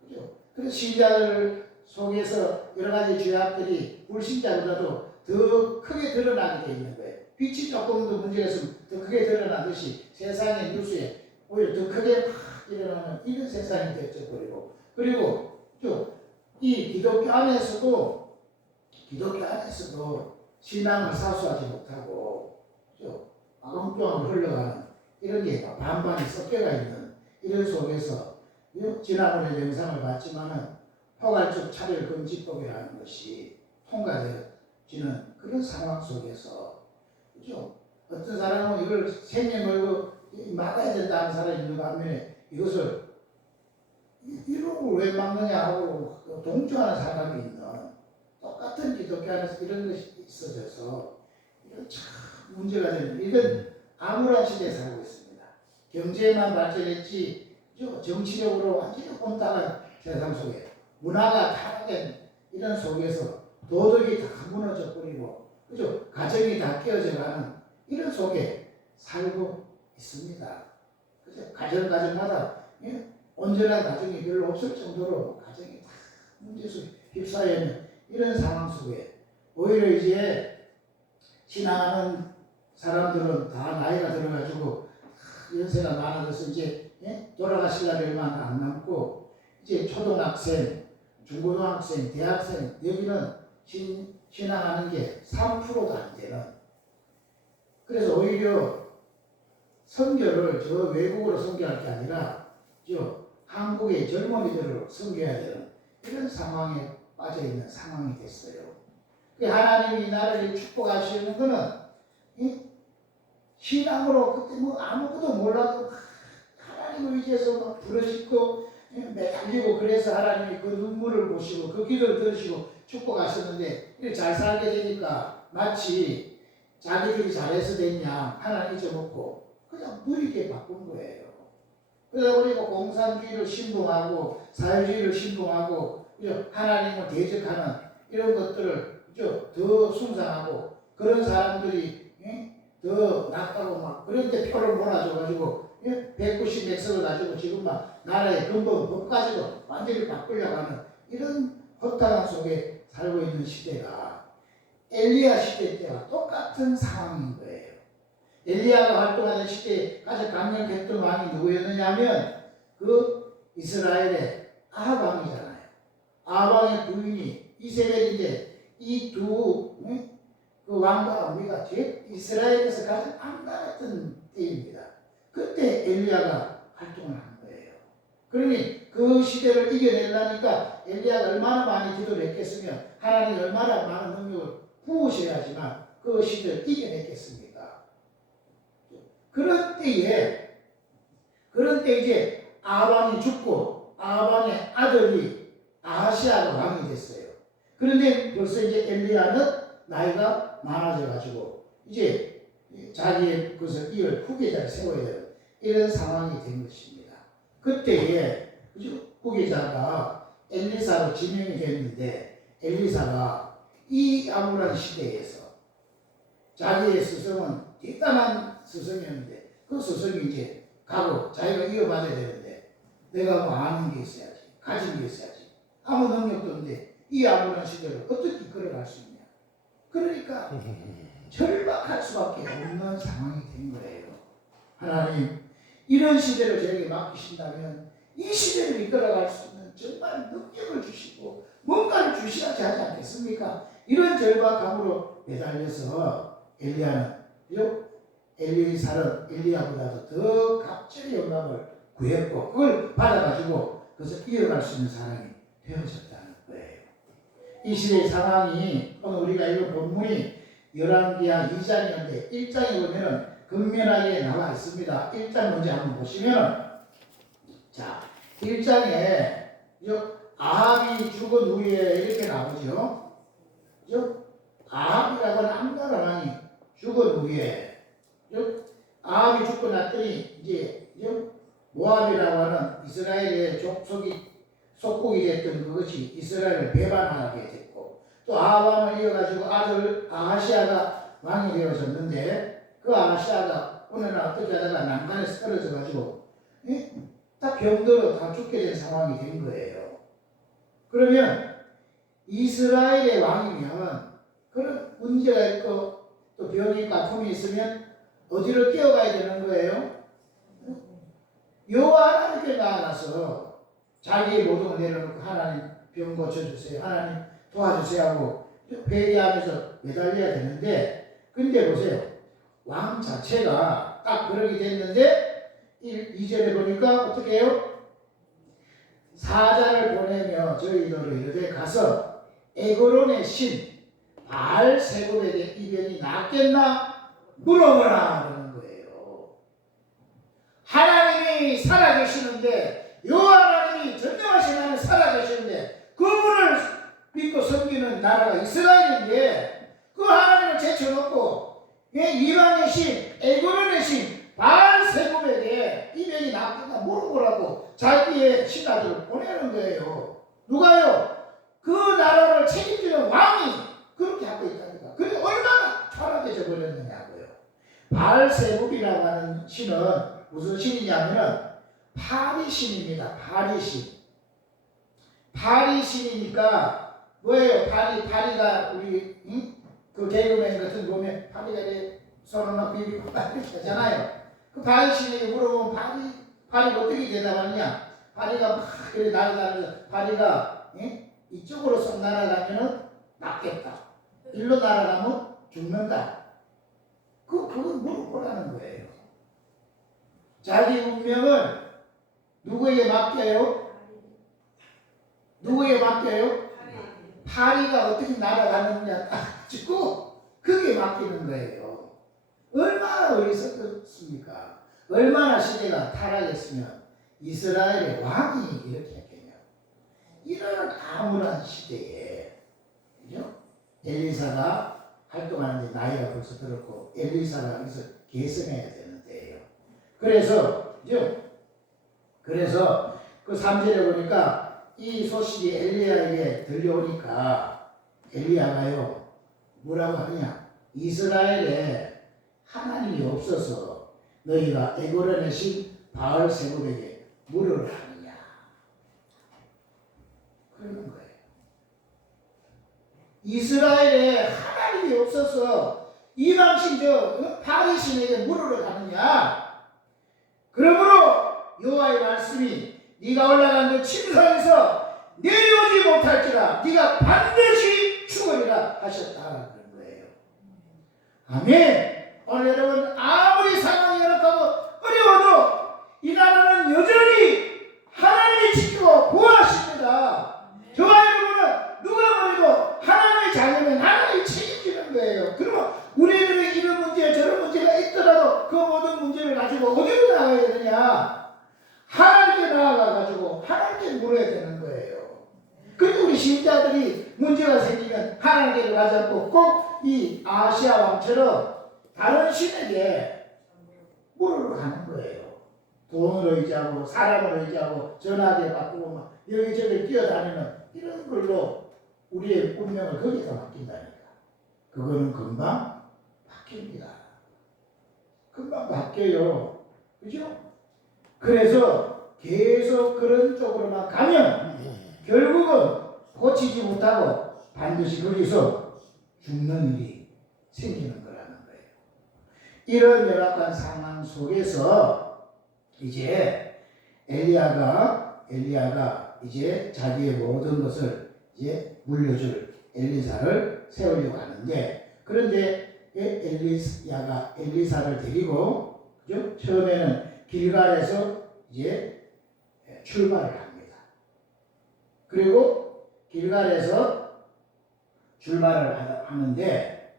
그죠? 그래서 신자들 속에서 여러 가지 죄악들이 불신자보다도 더 크게 드러나게 되어 있는 거예요. 빛이 조금 더 문제가 있으면 더 크게 드러나듯이 세상의 뉴스에 오히려 더 크게 막 일어나는 이런 세상이 되어버리고 그리고 이 기독교 안에서도 신앙을 사수하지 못하고 엉뚱하게 흘러가는 이런 게 반반이 섞여가 있는 이런 속에서 지난번에 영상을 봤지만은 포괄적 차별금지법이라는 것이 통과되어지는 그런 상황 속에서 그죠? 어떤 사람은 이걸 생명 걸고 막아야 된다는 사람이 있는 반면에 이것을 이러고 왜 막느냐 하고 동조하는 사람이 있는 똑같은 기독교 안에서 이런 것이 있어져서 이건 참 문제가 되는 이런 암울한 시대에 살고 있습니다. 경제만 발전했지 정치력으로 완전히 혼탁한 세상 속에 문화가 타락된 이런 속에서 도덕이 다 무너져 버리고 그죠? 가정이 다 깨어져가는 이런 속에 살고 있습니다. 그래서 가정마다 온전한 가정이 별로 없을 정도로 가정이 다 문제 속에 휩싸여 있는 이런 상황 속에 오히려 이제 신앙하는 사람들은 다 나이가 들어가지고 연세가 많아져서 이제 돌아가실 날이 얼마 안 남고 이제 초등학생, 중고등학생, 대학생 여기는 신앙하는 게 3%도 안 되는. 그래서 오히려 선교를 저 외국으로 선교할 게 아니라 저 한국의 젊은이들을 선교해야 되는 이런 상황에 빠져 있는 상황이 됐어요. 하나님이 나를 축복하시는 거는 신앙으로 그때 뭐 아무것도 몰라도 하나님을 의지해서 막 부르짖고 매달리고 그래서 하나님이 그 눈물을 보시고 그 기도를 들으시고 축복하셨는데 이렇게 잘 살게 되니까 마치 자기들이 잘해서 됐냐 하나님 잊어먹고 그냥 무리게 바꾼 거예요. 그러다 보니까 공산주의를 신봉하고 사회주의를 신봉하고 하나님을 대적하는 이런 것들을 더 숭상하고 그런 사람들이 더 낫다고 막 그런데 표를 몰아줘가지고 190 맥석을 가지고 지금 막 나라의 근본 법까지도 완전히 바꾸려고 하는 이런 허탈한 속에 살고 있는 시대가 엘리야 시대 때와 똑같은 상황인 거예요. 엘리야가 활동하는 시대에 가장 강력했던 왕이 누구였느냐 하면 그 이스라엘의 아합 왕이잖아요. 아합 왕의 부인이 이세벨인데 이 두 그 왕과 우리가 이스라엘에서 가장 안달했던 때입니다. 그때 엘리야가 활동을 한 거예요. 그러니 그 시대를 이겨내려니까 엘리야가 얼마나 많이 기도를 했겠으면 하나님이 얼마나 많은 능력을 부으셔야지만 그 시대를 이겨냈겠습니까? 그런 때 이제 아합왕이 죽고 아합왕의 아들이 아하시아가 왕이 됐어요. 그런데 벌써 이제 엘리야는 나이가 많아져 가지고 이제 자기의 것을 이을 후계자를 세워야 되는 이런 상황이 된 것입니다. 그때에 후계자가 엘리사로 지명이 됐는데 엘리사가 이 암울한 시대에서 자기의 스승은 대단한 스승이었는데 그 스승이 이제 가고 자기가 이어받아야 되는데 내가 뭐 아는 게 있어야지 가진 게 있어야지 아무 능력도 없는데 이 암울한 시대를 어떻게 걸어갈 수 있냐. 그러니까 절박할 수밖에 없는 상황이 된 거예요. 하나님 이런 시대를 저에게 맡기신다면 이 시대를 이끌어갈 수 있는 정말 능력을 주시고 뭔가를 주셔야지 하지 않겠습니까? 이런 절박함으로 매달려서 엘리야는 엘리사는 엘리야보다도 더 갑절의 영감을 구했고 그걸 받아가지고 그것을 이어갈 수 있는 사람이 되어졌다는 거예요. 이 시대의 상황이 오늘 우리가 읽은 본문이 열왕기하 2장이었는데 1장에 보면은 극면하게 나와 있습니다. 1장 먼저 한번 보시면 자 1장에 아합이 죽은 후에 이렇게 나오죠. 아합이라고 하는 암나라 왕이 죽은 후에 아합이 죽고 났더니 이제 모압이라고 하는 이스라엘의 속국이 됐던 그것이 이스라엘을 배반하게 됐고 또 아합 왕을 이어가지고 아들 아하시아가 왕이 되어졌는데 그 아하시아가 어느 날 어떻게 하다가 난간에서 떨어져 가지고 딱 병들어 다 죽게 된 상황이 된 거예요. 그러면 이스라엘의 왕이면 그런 문제가 있고 또 병이 있고 아픔이 있으면 어디로 뛰어가야 되는 거예요? 여호와 하나님께 나아가서 자기의 모든 내려놓고 하나님 병 고쳐주세요. 하나님 도와주세요 하고 회개하면서 매달려야 되는데 근데 보세요. 왕 자체가 딱 그러게 됐는데 2절에 보니까 어떻게 해요? 사자를 보내며 저희들을 이르되 가서 에그론의 신 바알세불에게 이 병이 낫겠나 물어보라 그러는 거예요. 하나님이 살아계시는데 여호와 하나님이 전능하신 하나님 살아계시는데 그분을 믿고 섬기는 나라가 이스라엘인데 그 하나님을 제쳐놓고 이방의 신 에그론의 신 바알세불에게 이 병이 낫겠나 물어보라고 자기의 신하들을 보내는 거예요. 누가요? 그 나라를 책임지는 왕이 그렇게 하고 있다니까. 그게 얼마나 버렸느냐고요. 바알세불이라고 하는 신은 무슨 신이냐면은 파리 신입니다. 파리 신. 파리 신이니까 뭐예요? 파리가 우리 그 개그맨 같은 거 보면 파리가 이렇게 손을 막 비비고 이렇게 하잖아요. 그 파리 신에게 물어보면 파리가 어떻게 대답하느냐? 파리가 막 이렇게 날아다니면서 파리가 이쪽으로 쏙 날아가면은 낫겠다. 일로 날아가면 죽는다. 그걸 물어보라는 거예요. 자기 운명을 누구에게 맡겨요? 누구에게 맡겨요? 파리가 어떻게 날아가느냐 따지고 그게 맡기는 거예요. 얼마나 어리석습니까? 얼마나 시대가 타락했으면 이스라엘의 왕이 이렇게 했겠냐. 이런 암울한 시대에, 그죠? 엘리사가 활동하는데 나이가 벌써 들었고 엘리사가 여기서 계승해야 되는 때예요. 그래서 그 3절에 보니까 이 소식이 엘리야에게 들려오니까 엘리야가요 뭐라고 하느냐? 이스라엘에 하나님이 없어서 너희가 에고론의 신 바알세불에게 물을 하느냐? 그러는 거예요. 이스라엘에 하나님이 없어서 이방신 바알 신에게 물으러 가느냐? 그러므로 여호와의 말씀이 네가 올라간 그 침상에서 내려오지 못할지라 네가 반드시 죽으리라 하셨다 그런 거예요. 아멘. 오늘 여러분 아무리 상황이 열악하고 어려워도 이 나라는 여전히 하나님이 지키고 보호하십니다. 저와 여러분은 누가 버리고 하나님의 자녀면 하나님이 책임지는 거예요. 그러면 우리들은 이런 문제 저런 문제가 있더라도 그 모든 문제를 가지고 어디로 나가야 되느냐? 하나님께 나아가가지고 하나님께 물어야 되는 거예요. 그리고 우리 신자들이 문제가 생기면 하나님께 가지 않고 꼭 이 아시아 왕처럼 다른 신에게 물으러 가는 거예요. 돈을 의지하고 사람을 의지하고 전화기에 바꾸고 막 여기저기 뛰어다니는 이런 걸로 우리의 운명을 거기서 맡긴다니까. 그거는 금방 바뀝니다. 금방 바뀌어요. 그죠? 그래서 계속 그런 쪽으로만 가면 결국은 고치지 못하고 반드시 거기서 죽는 일이 생기는 거라는 거예요. 이런 열악한 상황 속에서 이제 엘리야가 이제 자기의 모든 것을 이제 물려줄 엘리사를 세우려고 하는데, 그런데 엘리사를 데리고 그죠? 처음에는 길갈에서 이제 출발을 합니다. 그리고 길갈에서 출발을 하는데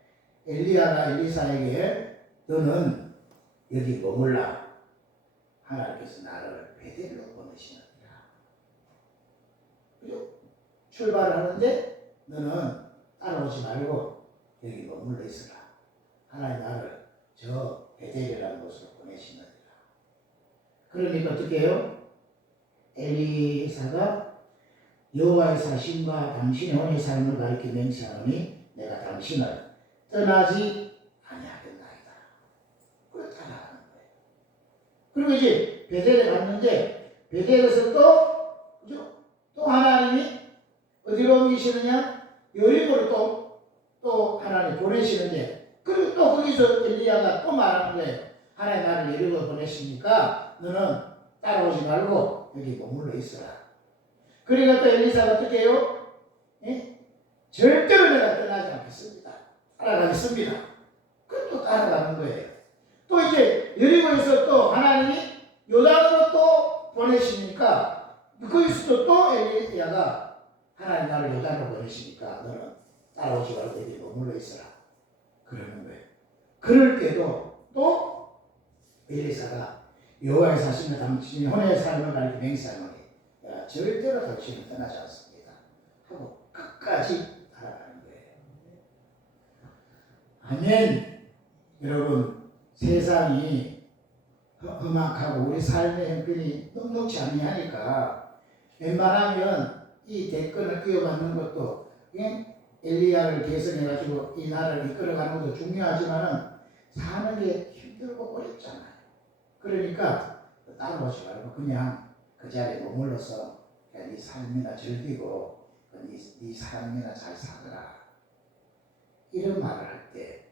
엘리야가 엘리사에게 너는 여기 머물라. 하나님께서 나를 베델로 보내시느니라. 그죠? 출발을 하는데 너는 따라오지 말고 여기 머물러 있으라. 하나님 나를 저 베델이라는 곳으로 보내시느니라. 그러니까 어떻게 해요? 엘리사가 여호와의 사심과 당신의 혼의 삶을 가리켜 맹세하노니 내가 당신을 떠나지 아니하겠나이다. 그렇다는 거예요. 그리고 이제 베델에 갔는데 베델에서 또 하나님이 어디로 옮기시느냐? 여리고로 또 하나님 보내시는데, 그리고 또 거기서 엘리야가 또 말하는 거예요. 하나님 나를 여리고로 보내시니까 너는 따라오지 말고 여기 머물러 있어라. 그러니까 또 엘리사가 어떻게 해요? 절대로 내가 떠나지 않겠습니다. 따라가겠습니다. 그것도 따라가는 거예요. 또 이제 여리고에서 또 하나님이 요단으로 또 보내시니까 거기서 또 엘리야가 하나님 나를 요단으로 보내시니까 너는 따라오지 말고 여기 머물러 있어라. 그러는 거예요. 그럴 때도 또 엘리사가 여호와의 사심과 당신의 혼의 삶을 가리켜 맹세하노니 절대로 당신을 떠나지 않습니다 하고 끝까지 따라가는 거예요. 아멘. 여러분, 세상이 험악하고 우리 삶의 형편이 녹록지 아니하니까 웬만하면 이 대권을 이어받는 것도 엘리야를 계승해가지고 이 나라를 이끌어가는 것도 중요하지만은 사는 게 힘들고 어렵잖아요. 그러니까 따라오지 말고 그냥 그 자리에 머물러서 그냥 네 삶이나 즐기고 네 삶이나 잘 살아라. 이런 말을 할 때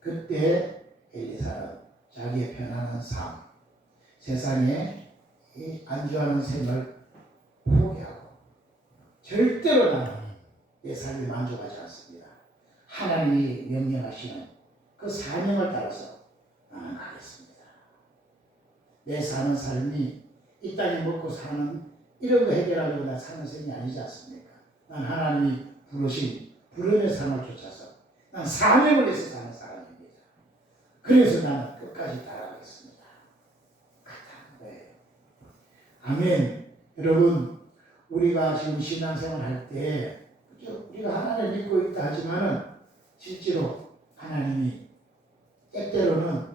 그때 엘리사는 자기의 편안한 삶, 세상에 이 안주하는 생을 포기하고 절대로 나는 내 삶이 만족하지 않습니다. 하나님이 명령하시는 그 사명을 따라서 나는 가겠습니다. 내 사는 삶이 이 땅에 먹고 사는 이런 거 해결하려고 나 사는 삶이 아니지 않습니까? 난 하나님이 부르신 부름의 삶을 쫓아서 난 사명을 위해서 사는 사람입니다. 그래서 나는 끝까지 따라가겠습니다. 그렇다는 거예요. 아멘. 여러분, 우리가 지금 신앙생활 할 때 우리가 하나님을 믿고 있다 하지만은 실제로 하나님이 때때로는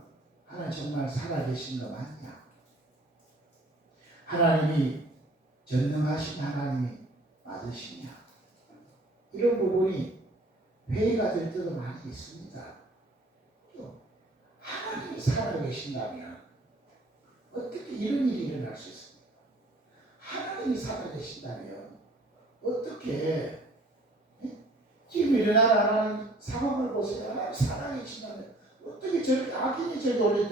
하나님 정말 살아계신 거 맞냐? 하나님이 전능하신 하나님이 맞으시냐? 이런 부분이 회의가 될 때도 많이 있습니다. 하나님이 살아계신다면 어떻게 이런 일이 일어날 수 있습니까? 하나님이 살아계신다면 어떻게 지금 일어나는 상황을 보세요. 하나님 살아계신다면 어떻게 저렇게 악인이 저기 올릴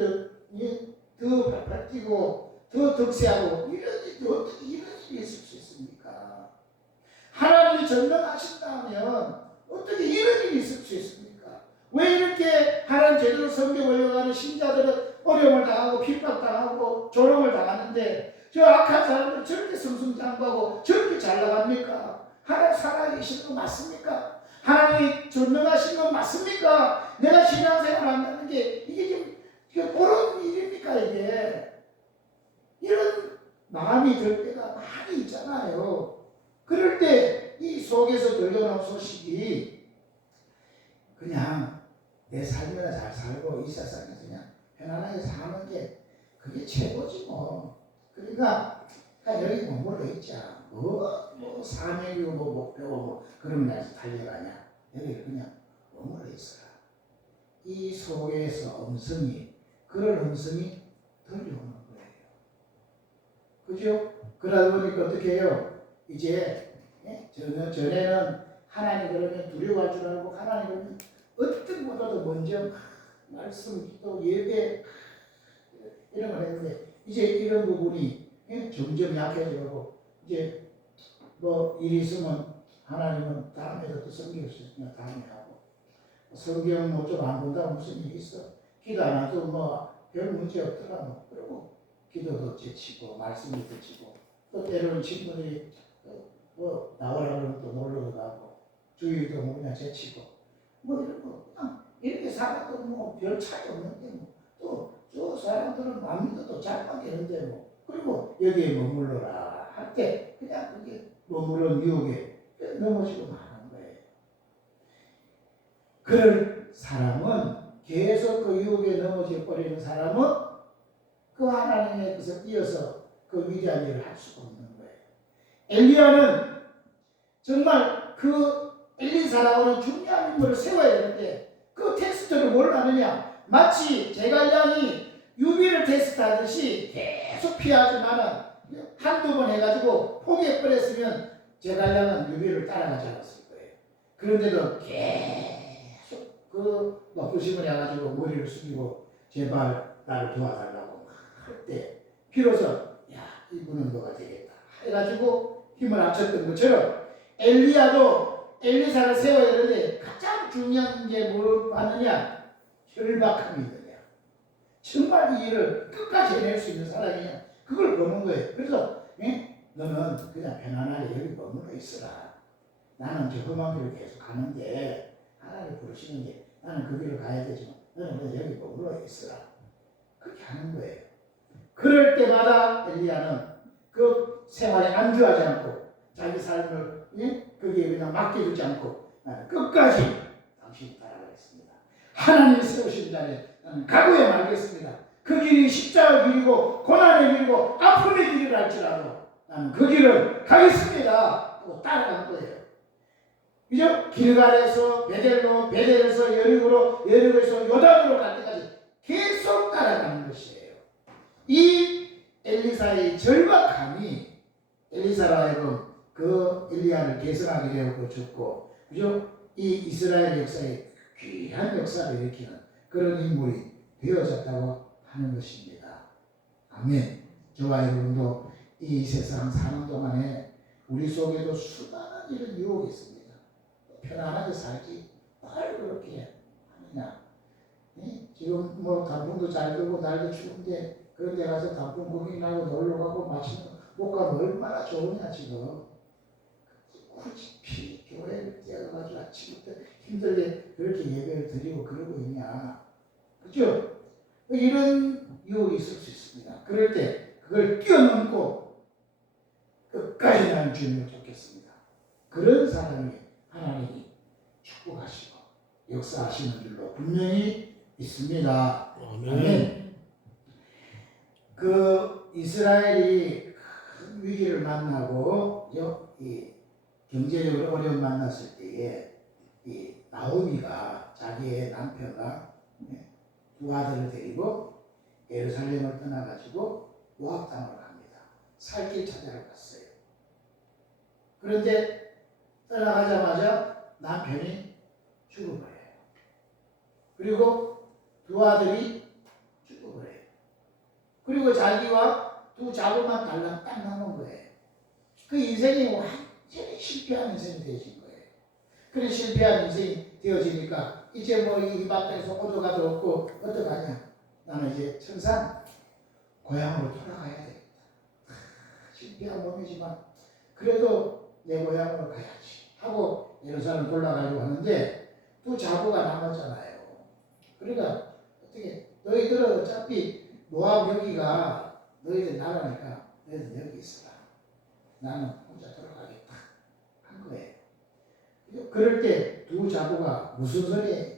더 발발 뛰고 더 득세하고 이런 일이 어떻게 이런 일이 있을 수 있습니까? 하나님이 전능하신다면 어떻게 이런 일이 있을 수 있습니까? 왜 이렇게 하나님 제대로 성경을 읽어가는 신자들은 어려움을 당하고 핍박당하고 조롱을 당하는데 저 악한 사람들 저렇게 승승장구하고 저렇게 잘 나갑니까? 하나님 살아계신 거 맞습니까? 하나님이 전능하신 건 맞습니까? 내가 신앙생활 한다는 게 이게 지금 옳은 일입니까 이게? 이런 마음이 들 때가 많이 있잖아요. 그럴 때 이 속에서 들려오는 소식이 그냥 내 삶이나 잘 살고 이 세상에서 그냥 편안하게 사는 게 그게 최고지 뭐. 그러니까 그냥 여기 머물러 있자. 뭐 사명이고 뭐 목표고 뭐 그런 날에서 달려가냐. 여기 그냥 머물러 있어라. 이 속에서 그런 음성이 들려오는 거예요. 그죠? 그러다 보니까 어떻게 해요? 이제 전에는 하나님 그러면 두려워할 줄 알고 하나님 그러면 어떤 것보다도 먼저 말씀, 기도, 예배 이런 걸 했는데 이제 이런 부분이 점점 약해지고 이제 뭐 일이 있으면 하나님은 다음에도 또 성경 쓰시면 다음에 하고 성경 뭐 좀 안 본다고 무슨 일이 있어? 기도 안 해도 뭐 별 문제 없더라 뭐. 그리고 기도도 제치고 말씀도 제치고 또 때로는 친구들이 뭐 나오라 그러면 또 놀러도 가고 주일도 뭐 그냥 제치고 뭐 이런 거 그냥 이렇게 살아도 뭐 별 차이 없는데 뭐 또 저 사람들은 마음도 잘 바뀌는데 뭐 그리고 여기에 머물러라 할 때 그냥 그게 머무른 유혹에 넘어지고 마는 거예요. 그럴 사람은 계속 그 유혹에 넘어져 버리는 사람은 그 하나님의 뜻을 이어서 그 위대한 일을 할 수가 없는 거예요. 엘리야는 정말 그 엘리사라고는 중요한 인물을 세워야 되는데 그 테스트를 뭘 하느냐? 마치 제갈량이 유비를 테스트하듯이 계속 피하지만은 한두 번 해가지고 포기해버렸으면 제갈량은 유비를 따라가지 않았을 거예요. 그런데도 계속 그 높으심을 해가지고 머리를 숙이고 제발 나를 도와달라고 할 때 비로소 야 이분은 너가 되겠다 해가지고 힘을 합쳤던 것처럼 엘리야도 엘리사를 세워야 되는데 가장 중요한 게 뭘 받느냐? 절박함이 있느냐? 정말 이 일을 끝까지 해낼 수 있는 사람이냐? 그걸 보는 거예요. 그래서 너는 그냥 편안하게 여기 머물러 있어라. 나는 저 험한 길을 계속 가는데 하나님 부르시는데 나는 그 길을 가야 되지만 너는 그냥 여기 머물러 있어라. 그렇게 하는 거예요. 그럴 때마다 엘리야는 그 생활에 안주하지 않고 자기 삶을 거기에 그냥 맡겨두지 않고 나는 끝까지 당신이 따라가겠습니다. 하나님이 세우신 자리에 나는 각오해 말겠습니다. 그 길이 십자가 길이고 고난의 길이고 아픔의 길이라 할지라도 나는 그 길을 가겠습니다 하고 따라간 거예요. 그죠? 길갈에서 베델로, 베델에서 여리고로, 여리고에서 요단으로 갈 때까지 계속 따라가는 것이에요. 이 엘리사의 절박함이 엘리사로 하여금 그 엘리야를 계승하게 되었고 죽고, 그죠? 이 이스라엘 역사에 귀한 역사를 일으키는 그런 인물이 되어졌다고 하는 것입니다. 아멘. 저와 여러분도 이 세상 사는 동안에 우리 속에도 수많은 이런 유혹이 있습니다. 편안하게 살지 뭘 그렇게 하느냐. 지금 뭐 단풍도 잘 들고 날도 추운데 그런 데 가서 단풍 구경하고 놀러 가고 맛있는 거 먹고 가면 얼마나 좋으냐 지금. 굳이 교회를 뛰어가지고 아침부터 힘들게 그렇게 예배를 드리고 그러고 있냐. 그죠? 이런 유혹이 있을 수 있습니다. 그럴 때 그걸 뛰어넘고 끝까지 나는 주님을 쫓겠습니다. 그런 사람이 하나님이 축복하시고 역사하시는 줄로 분명히 있습니다. 아멘. 그 이스라엘이 큰 위기를 만나고 이 경제적으로 어려움 만났을 때에 이 나오미가 자기의 남편과 두 아들을 데리고 예루살렘을 떠나가지고 모압 땅으로 갑니다. 살 길 찾아러 갔어요. 그런데 떠나가자마자 남편이 죽어버려요. 그리고 두 아들이 죽어버려요. 그리고 자기와 두 자녀만 달랑 딱 남은 거예요. 그 인생이 완전히 실패한 인생이 되어진 거예요. 그런 실패한 인생이 되어지니까 이제 뭐 이 마땅에서 오도가도 없고 어떡하냐. 나는 이제 천산 고향으로 돌아가야 되겠다. 실패한 몸이지만 그래도 내 고향으로 가야지 하고 예루살렘 올라가려고 하는데 또 자고가 남았잖아요. 그러니까 어떻게 너희들은 어차피 모압 여기가 너희들 나라니까 너희들 여기 있어라. 나는 혼자 돌아가겠다 한 거예요. 그럴 때 두 자고가 무슨 소리예요?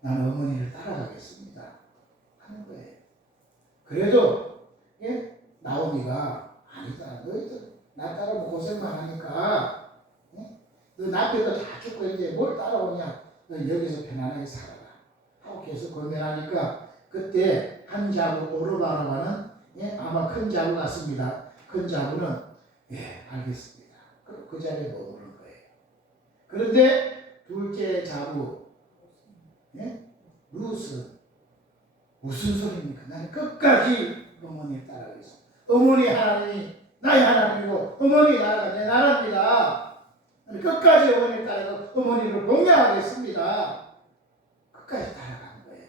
나는 어머니를 따라가겠습니다 하는 거예요. 그래도 나오미가 아니다. 너희들 나 따라오면 고생만 하니까 너 남편도 다 죽고 이제 뭘 따라오냐. 너 여기서 편안하게 살아라 하고 계속 권면하니까 그때 한 자고 오르바라고 하는 아마 큰 자고 같습니다. 큰 자고는 알겠습니다. 그 자리에 머무는 거예요. 그런데 둘째 자고 룻은 무슨 소리입니까? 나는 끝까지 어머니를 따라가겠어. 어머니 하나님이 나의 하나님이고 어머니 나라가 내 나라입니다. 나는 끝까지 어머니를 따라가고 어머니를 공양하겠습니다. 끝까지 따라간 거예요.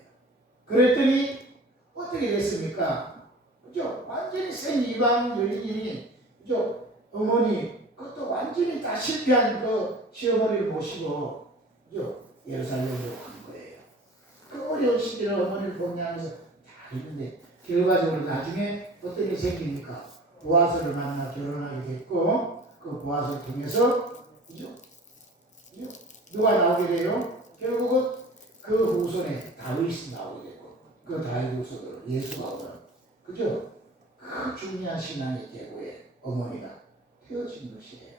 그랬더니 어떻게 됐습니까? 그죠? 완전히 생 이방 여인이 그죠? 어머니 그것도 완전히 다 실패한 그 시어머니를 모시고 그죠? 예루살렘으로 간 거예요. 그 어려운 시기를 어머니를 공양하면서 다 했는데 결과적으로 나중에 어떤 일이 생기니까 보아스를 만나 결혼하게 됐고 그 보아스를 통해서 그죠? 누가 나오게 돼요? 결국은 그 후손에 다윗이 나오게 되고 그 다윗 후손으로 예수가 오는 그죠? 그 중요한 신앙의 계보에 어머니가 태어진 것이에요.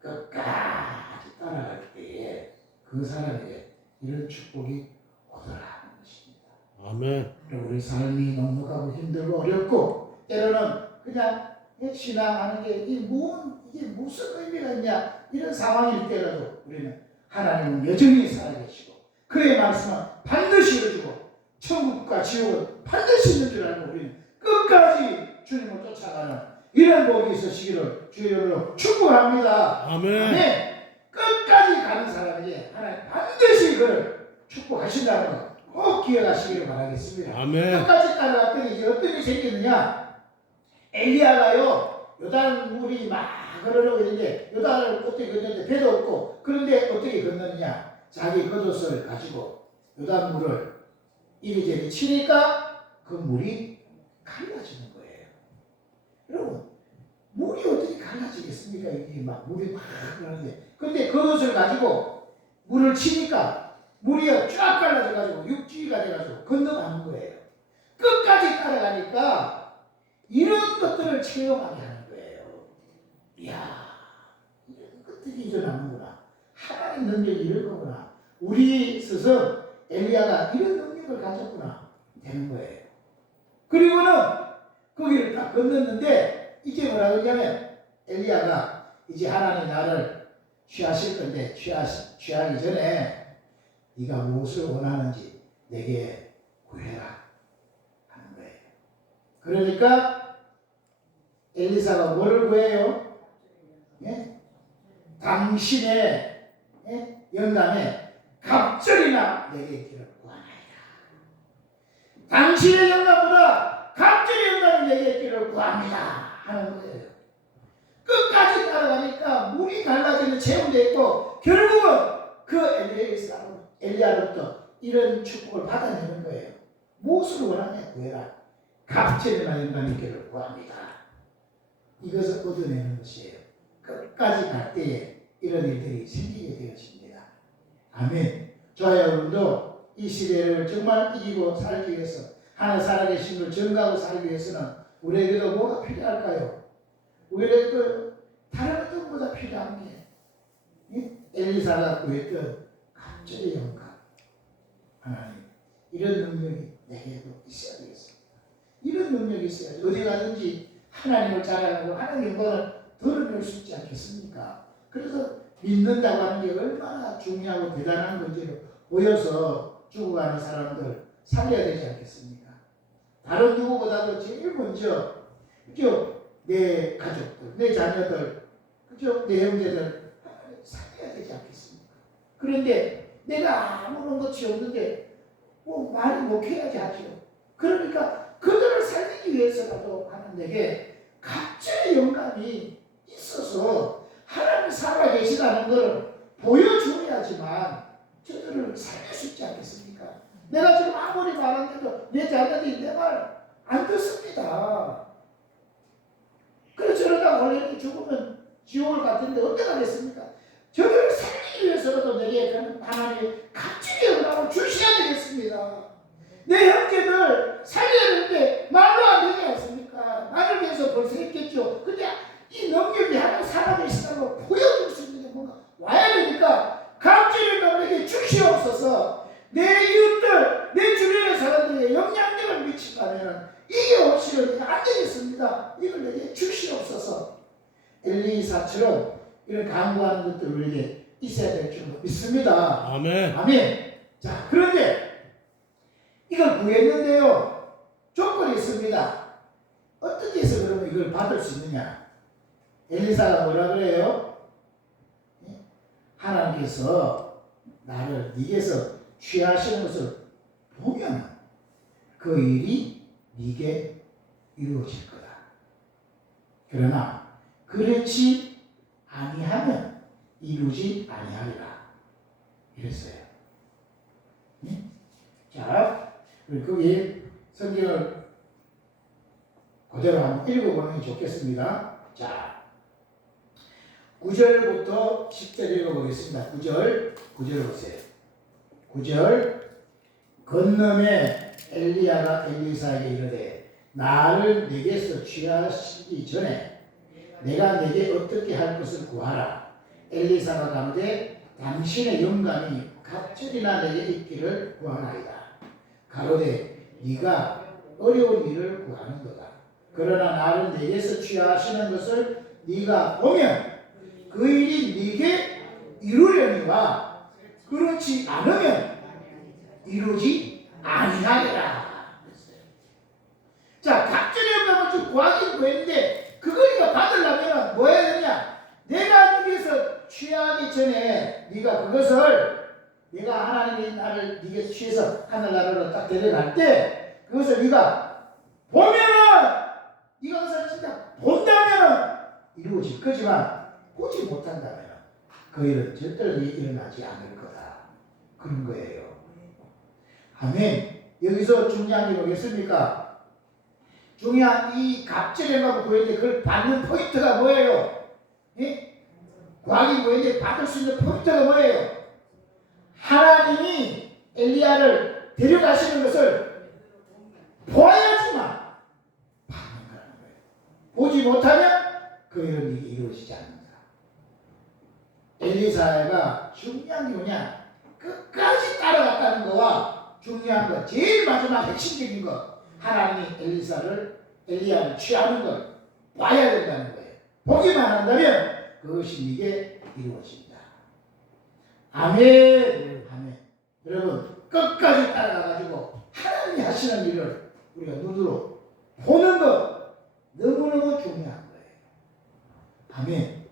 끝까지 따라갈 때에 그 사람에게 이런 축복이 오더라는 것입니다. 아멘. 우리 삶이 넉넉하고 힘들고 어렵고 때로는 그냥 신앙하는 게 이게 무슨 의미가 있냐 이런 상황일 때라도 우리는 하나님은 여전히 살아계시고 그의 말씀은 반드시 이루어지고 천국과 지옥은 반드시 있는 줄 알고 우리는 끝까지 주님을 쫓아가는 이런 복이 있으시기를 주님으로 축복합니다. 아멘. 끝까지 가는 사람에게 하나님 반드시 그를 축복하신다는 것 꼭 기억하시기를 바라겠습니다. 아멘. 끝까지 따라갔더니 이제 어떤 일이 생겼느냐. 엘리야가요 요단 물이 막 흐르고 있는데 요단을 어떻게 건너는데 배도 없고 그런데 어떻게 건너느냐. 자기 겉옷을 가지고 요단 물을 이리저리 치니까 그 물이 갈라지는 거예요. 여러분 물이 어떻게 갈라지겠습니까? 이게 막 물이 막 흐르는데 근데 겉옷을 가지고 물을 치니까 물이 쫙 갈라져가지고 육지가 돼가지고 건너가는 거예요. 끝까지 따라가니까 이런 것들을 체험하게 하는 거예요. 이야, 이런 것들이 일어나는구나. 하나님 능력이 이런 거구나. 우리 스승 엘리야가 이런 능력을 가졌구나 되는 거예요. 그리고는 거기를 딱 건넜는데 이제 뭐라 그러냐면 엘리야가 이제 하나님 나를 취하실 건데 취하기 전에 네가 무엇을 원하는지 내게 구해라 하는 거예요. 그러니까 엘리사가 뭐를 구해요? 예? 당신의 영감에 갑절이나 내게 있기를 구하나이다. 당신의 영감보다 갑절의 영감이 내게 있기를 구합니다 하는 거예요. 끝까지 따라가니까 물이 갈라지는 체험도 있고 결국은 그 엘리야로부터 이런 축복을 받아내는 거예요. 무엇을 원하냐 구해라. 갑절이나 영감이 있기를 구합니다. 이것을 얻어내는 것이에요. 끝까지 갈 때에 이런 일들이 생기게 되어집니다. 아멘. 저와 여러분도 이 시대를 정말 이기고 살기 위해서 하나님 살아계신 걸 증거하고 살기 위해서는 우리에게도 뭐가 필요할까요? 우리에게 다른 어떤 것보다 필요한 게 엘리사가 구했던 갑절의 영감. 하나님 이런 능력이 내게도 있어야 되겠습니다. 이런 능력이 있어야지 어디 가든지 하나님을 자랑하고 하나님의 영광을 드러낼 수 있지 않겠습니까? 그래서 믿는다고 하는 게 얼마나 중요하고 대단한 건지를 보여서 죽어가는 사람들 살려야 되지 않겠습니까? 다른 누구보다도 제일 먼저 그죠? 내 가족들, 내 자녀들, 그죠? 내 형제들 살려야 되지 않겠습니까? 그런데 내가 아무런 것이 없는데 뭐 말이 못해야지 하죠. 그러니까 그들을 살리기 위해서라도 하는 내게 갑절의 영감이 있어서 하나님 살아계시다는 것을 보여줘야지만 저들을 살릴 수 있지 않겠습니까? 내가 지금 아무리 말하는데도 내 자녀들이 내 말 안 듣습니다. 그래서 저러다 원래 죽으면 지옥을 갔는데 어떡하겠습니까? 저들을 살리기 위해서라도 내게 하나님의 갑절의 영감을 주셔야 되겠습니다. 내 형제들 살려야 되는데 말로 안 되지 않습니까? 나를 위해서 벌써 했겠죠. 근데 이 능력이 하나님 살아계시다고 보여줄 수 있는 게 뭔가 와야 되니까 갑절의 영감에게 주시옵소서. 내 이웃들, 내 주변의 사람들에게 영향력을 미친다면 이게 없이는 안 되겠습니다. 이걸 내게 주시옵소서. 엘리사처럼 이런 간구하는 것들 우리에게 있어야 될 줄 믿습니다. 아멘. 아멘. 자, 그런데 이걸 구했는데요. 조건이 있습니다. 어떻게 해서 그러면 이걸 받을 수 있느냐? 엘리사가 뭐라 그래요? 하나님께서 나를 네게서 취하시는 것을 보면 그 일이 네게 이루어질 거다. 그러나 그렇지 아니하면 이루지 아니하리라. 이랬어요. 네? 자, 거기 성경을 그대로 한번 읽어보는 게 좋겠습니다. 자, 9절부터 10절 읽어보겠습니다. 9절 보세요. 9절 건너매 엘리야가 엘리사에게 이르되 나를 내게서 취하시기 전에 내가 내게 어떻게 할 것을 구하라. 엘리사가 가로되 당신의 영감이 갑절이나 내게 있기를 구하나이다. 가로되 네가 어려운 일을 구하는도다. 그러나 나를 내게서 취하시는 것을 네가 보면 그 일이 네게 이루려니와 그렇지 않으면 이루지 아니하리라. 자, 갑절의 영감을 좀 구하긴 구했는데 그걸 네가 받으려면 뭐 해야 되냐? 내가 네게서 취하기 전에 네가 그것을 네가 하나님이 나를 네게서 취해서 하늘나라로 딱 데려갈 때 그것을 네가 보면은 네가 그것을 진짜 본다면은 이루어질 거지만 보지 못한다면 그 일은 절대로 일어나지 않을 거다. 그런 거예요. 아멘. 여기서 중요한 게 뭐겠습니까? 중요한 이 갑절의 영감을 구했는데 그걸 받는 포인트가 뭐예요? 예? 구하기 구했는데 받을 수 있는 포인트가 뭐예요? 하나님이 엘리야를 데려가시는 것을 보아야지만 받는 거라는 거예요. 보지 못하면 그 일은 이루어지지 않는다. 엘리사가 중요한 게 뭐냐? 끝까지 따라갔다는 거와 중요한 거, 제일 마지막 핵심적인 거, 하나님이 엘리야를 취하는 걸 봐야 된다는 거예요. 보기만 한다면 그것이 이게 이루어진다. 아멘. 아멘. 여러분 끝까지 따라가가지고 하나님이 하시는 일을 우리가 눈으로 보는 것 너무너무 중요한 거예요. 아멘.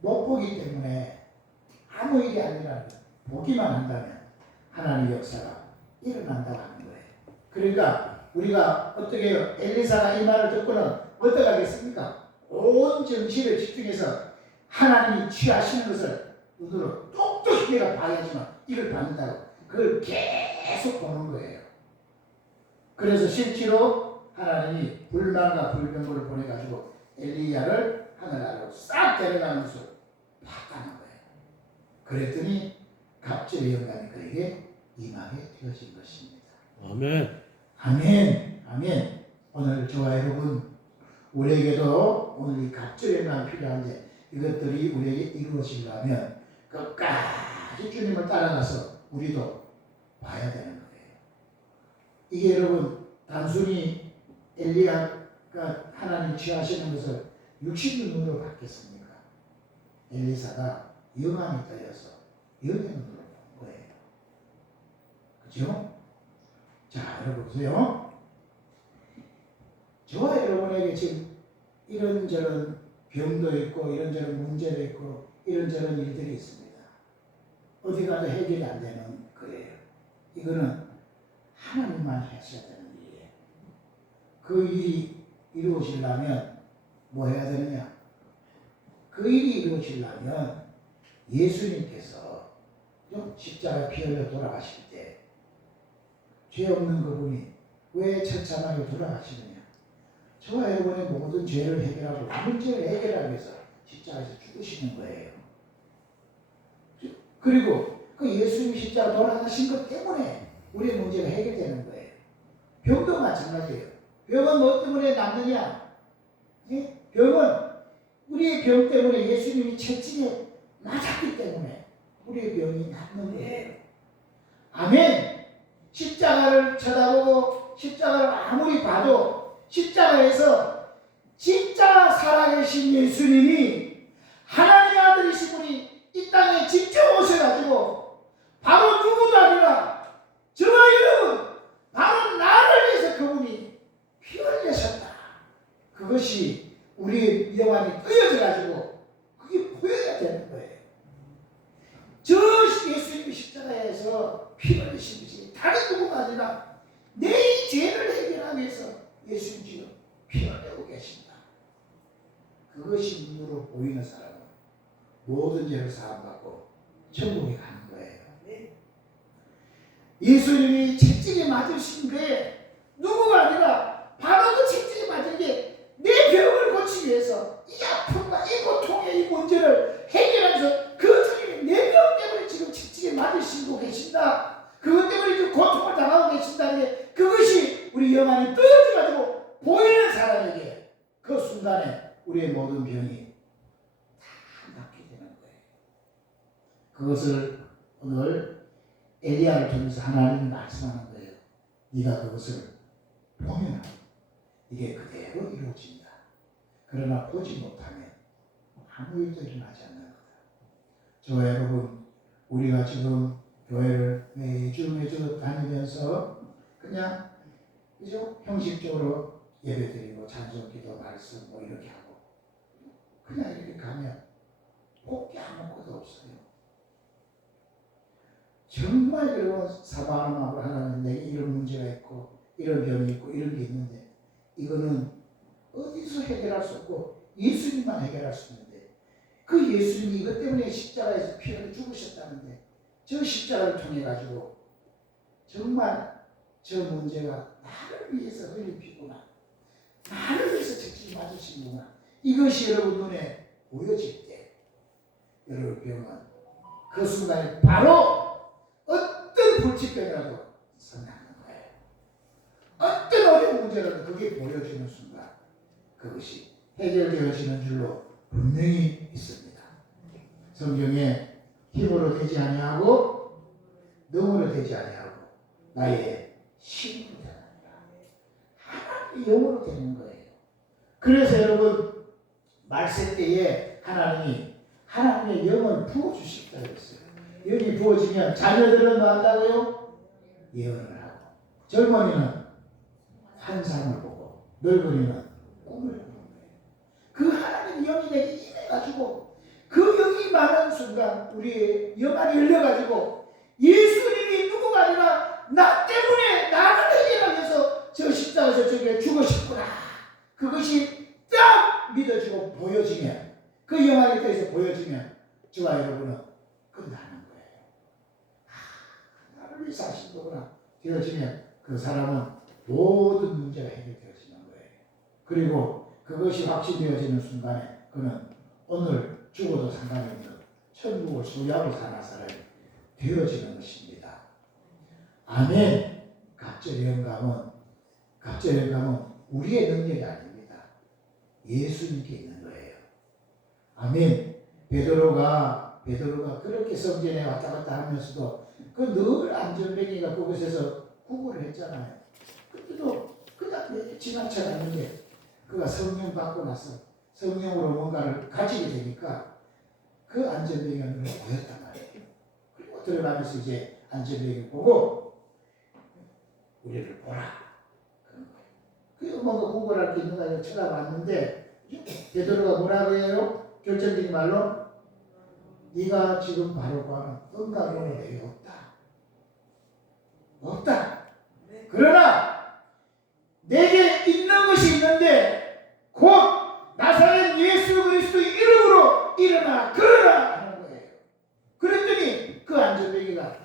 못 보기 때문에 아무 일이 아니라 보기만 한다면 하나님의 역사가 일어난다고 하는 거예요. 그러니까 우리가 어떻게 해요? 엘리사가 이 말을 듣고는 어떻게 하겠습니까? 온 정신을 집중해서 하나님이 취하시는 것을 눈으로 똑똑히 내가 봐야지만 이걸 받는다고 그걸 계속 보는 거예요. 그래서 실제로 하나님이 불만과 불병거를 보내가지고 엘리야를 하늘 아래로 싹 데려가는 것을 봤다는 거예요. 그랬더니 갑절의 영광이 그에게 임하게 되어진 것입니다. 아멘. 아멘. 아멘. 오늘 저와 여러분 우리에게도 오늘 이 갑절의 영광이 필요한데 이것들이 우리에게 이루어지려면 끝까지 주님을 따라가서 우리도 봐야 되는 거예요. 이게 여러분 단순히 엘리야가 하나님 취하시는 것을 육신의 눈으로 봤겠습니까? 엘리사가 영안이 떠여서 영의 눈으로 본 거예요. 그죠? 자, 여러분 보세요. 저와 여러분에게 지금 이런저런 병도 있고 이런저런 문제도 있고 이런저런 일들이 있습니다. 어디 가도 해결이 안 되는 거예요. 이거는 하나님만 하셔야 되는 일이에요. 그 일이 이루어지려면 뭐 해야 되느냐? 그 일이 이루어지려면 예수님께서 십자가에 피 흘려 돌아가실 때 죄 없는 그분이 왜 처참하게 돌아가시느냐? 저와 여러분의 모든 죄를 해결하고 문제를 해결하기 위해서 십자가에서 죽으시는 거예요. 그리고 그 예수님 십자가 돌아가신 것 때문에 우리의 문제가 해결되는 거예요. 병도 마찬가지예요. 병은 뭐 때문에 낫느냐? 예? 병은 우리의 병 때문에 예수님이 채찍에 맞았기 때문에 우리의 병이 낫는 거예요. 아멘. 십자가를 쳐다보고 십자가를 아무리 봐도 십자가에서 진짜 살아계신 예수님이 하나님의 아들이신 분이 이 땅에 직접 오셔가지고 바로 누구도 아니라 저와 여러분 바로 나를 위해서 그분이 피 흘리셨다. 그것이 우리의 영안이 뜨여져가지고 그게 보여야 되는 거예요. 저 예수님이 십자가에서 피 흘리신 것이 다른 누구가 아니라 내 이 죄를 해결하기 위해서 예수님 지금 피 흘리고 계신다. 그것이 눈으로 보이는 사람은 모든 죄를 사함받고 천국에 가는 거예요. 예수님이 채찍에 맞으신 게 누구가 아니라 바로 그 채찍에 맞은 게 내 병을 고치기 위해서 이 아픔과 이 고통의 이 문제를 해결하면서 그 주님이 내 병 때문에 지금 채찍에 맞으시고 계신다. 그것 때문에 지금 고통을 당하고 계신다는 게 그것이 우리 영안이 떠져가지고 보이는 사람에게 그 순간에 우리의 모든 병이 다 낫게 되는 거예요. 그것을 오늘 엘리야를 통해서 하나님이 말씀하는 거예요. 네가 그것을 보면 이게 그대로 이루어진다. 그러나 보지 못하면 아무 일도 일어나지 않는 거다. 저 여러분, 우리가 지금 교회를 매주 다니면서 그냥 그죠? 형식적으로 예배드리고 찬송기도 말씀 뭐 이렇게 하고 그냥 이렇게 가면 복이 아무것도 없어요. 정말 여러분 사바하는 마음으로 하나님 내게 이런 문제가 있고 이런 병이 있고 이런 게 있는데 이거는 어디서 해결할 수 없고 예수님만 해결할 수 있는데 그 예수님이 이것 때문에 십자가에서 피 흘려 죽으셨다는데 저 십자가를 통해 가지고 정말 저 문제가 나를 위해서 흘린 피구나, 나를 위해서 채찍이 맞으시는구나, 이것이 여러분 눈에 보여질 때 여러분 병은 그 순간에 바로 어떤 불치병이라도 선하는 거예요. 어떤 어려운 문제라도 그게 보여지는 순간 그것이 해결되어지는 줄로 분명히 있습니다. 성경에 힘으로 되지 아니하고 능으로 되지 아니하고 나의 힘으로 되느니라. 하나님의 영으로 되는 거예요. 그래서 여러분 말세 때에 하나님의 영을 부어주셨다고 했어요. 영이 부어지면 자녀들은 뭐 한다고요? 예언을 하고, 젊은이는 환상을 보고, 늙은이는 꿈을 보는 거예요. 그 하나님의 영이 내게 임해가지고 그 영이 많은 순간 우리의 영 안이 열려가지고 예수님이 누구가 아니라 나 때문에 나를 해결하기 위해서 저 십자가에서 저기에 죽으셨구나. 그것이 딱 믿어지고 보여지면, 그 영 안에 대해서 보여지면 저와 여러분은 끝나는 거예요. 나를 위해서 하신 거구나 되어지면 그 사람은 모든 문제가 해결되어지는 거예요. 그리고 그것이 확신되어지는 순간에 그는 오늘 죽어도 상관이 없는 천국을 소유하고 사는 사람이 되어지는 것입니다. 아멘. 갑절의 영감은 우리의 능력이 아닙니다. 예수님께 있는 거예요. 아멘. 베드로가 그렇게 성전에 왔다 갔다 하면서도 그 늘 안전뱅이가 그곳에서 구걸을 했잖아요. 그때도 그냥 지나쳐갔는데 그가 성령 받고 나서 성령으로 뭔가를 가지게 되니까 그 안전뱅이가 눈에 보였단 말이에요. 그리고 들어가면서 이제 안전뱅이 보고 우리를 보라. 그래서 뭔가 구걸할 게 있는가 쳐다봤는데 베드로가 뭐라고 해요? 결정적인 말로 네가 지금 바로 구하는 은가로는 내게 없다. 그러나 내게 있는 것이 있는데 곧 나사렛 예수 그리스도의 이름으로 일어나 걸어라 하는 거예요. 그랬더니 그 안전뱅이가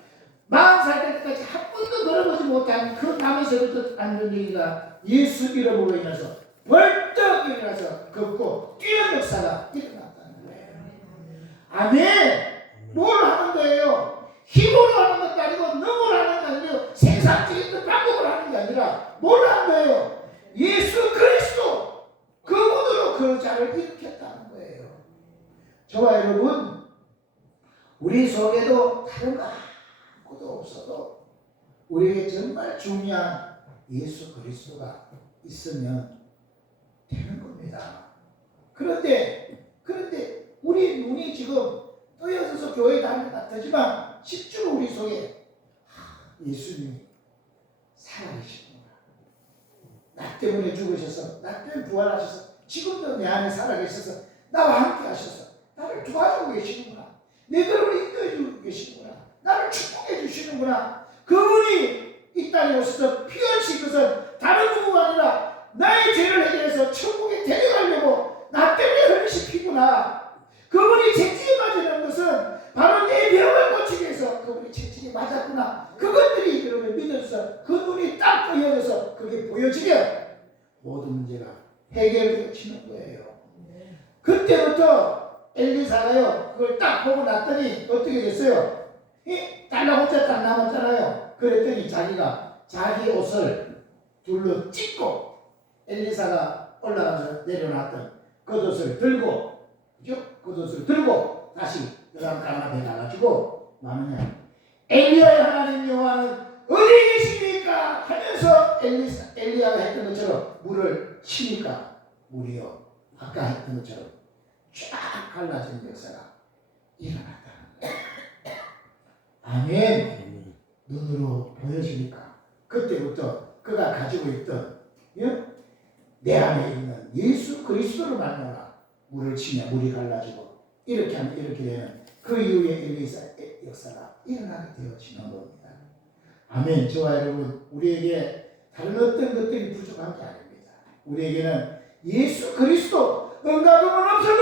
40살 때까지 한 번도 걸어보지 못한 그 밤에서부터 안전뱅이가 예수 이름으로 인해서 벌떡 일어나서 걷고 뛰는 역사가 일어났다는 거예요. 아멘. 뭘 하는 거예요? 힘으로 하는 것도 아니고 능으로 하는 게 아니고 생산적인 방법으로 하는 게 아니라 뭘 하는 거예요? 예수 그리스도 그분으로 그 자를 일으켰다는 거예요. 저와 여러분, 우리 속에도 다른 거 아무것도 없어도 우리에게 정말 중요한 예수 그리스도가 있으면 되는 겁니다. 그런데 우리 눈이 지금 떠여서 교회 다니는 것 같지만 실제로 우리 속에 예수님이 살아계시구나. 나 때문에 죽으셔서, 나 때문에 부활하셔서, 지금도 내 안에 살아계셔서 나와 함께 하셔서 나를 도와주고 계시는구나. 내 걸음을 인도해 주고 계시는구나. 나를 축복해 주시는구나. 그분이 이 땅에 오셔서 피 흘리신 것은 다른 누구가 아니라 나의 죄를 해결해서 천국에 데려가려고 나 때문에 흘리신 피구나. 그분이 채찍에 맞으는 것은 바로 내 병을 고치기 위해서 그분이 채찍에 맞았구나. 그것들이 그러면 믿어서 그 눈이 딱 떠여져서 그게 보여지면 모든 문제가 해결되어지는 거예요. 그때부터 엘리사가요 그걸 딱 보고 났더니 어떻게 됐어요? 딸랑 혼자 딱 남았잖아요. 그랬더니 자기가 자기 옷을 둘러 찢고 엘리사가 올라가서 내려놨던 겉옷을 들고, 그죠? 겉옷을 들고 다시 여왕강 앞에 나가지고 뭐하느냐, 엘리야의 하나님 여호와는 어디 계십니까? 하면서 엘리야가 했던 것처럼 물을 치니까 물이요 아까 했던 것처럼 쫙 갈라진 역사가 일어났다는 거예요. 아멘. 눈으로 보여지니까 그때부터 그가 가지고 있던 내 안에 있는 예수 그리스도로 만나라 물을 치면 물이 갈라지고 이렇게 하면 이렇게 되는 그 이후에 엘리사의 역사가 일어나게 되어지는 겁니다. 아멘. 저와 여러분, 우리에게 다른 어떤 것들이 부족한 게 아닙니다. 우리에게는 예수 그리스도 응답은 없어도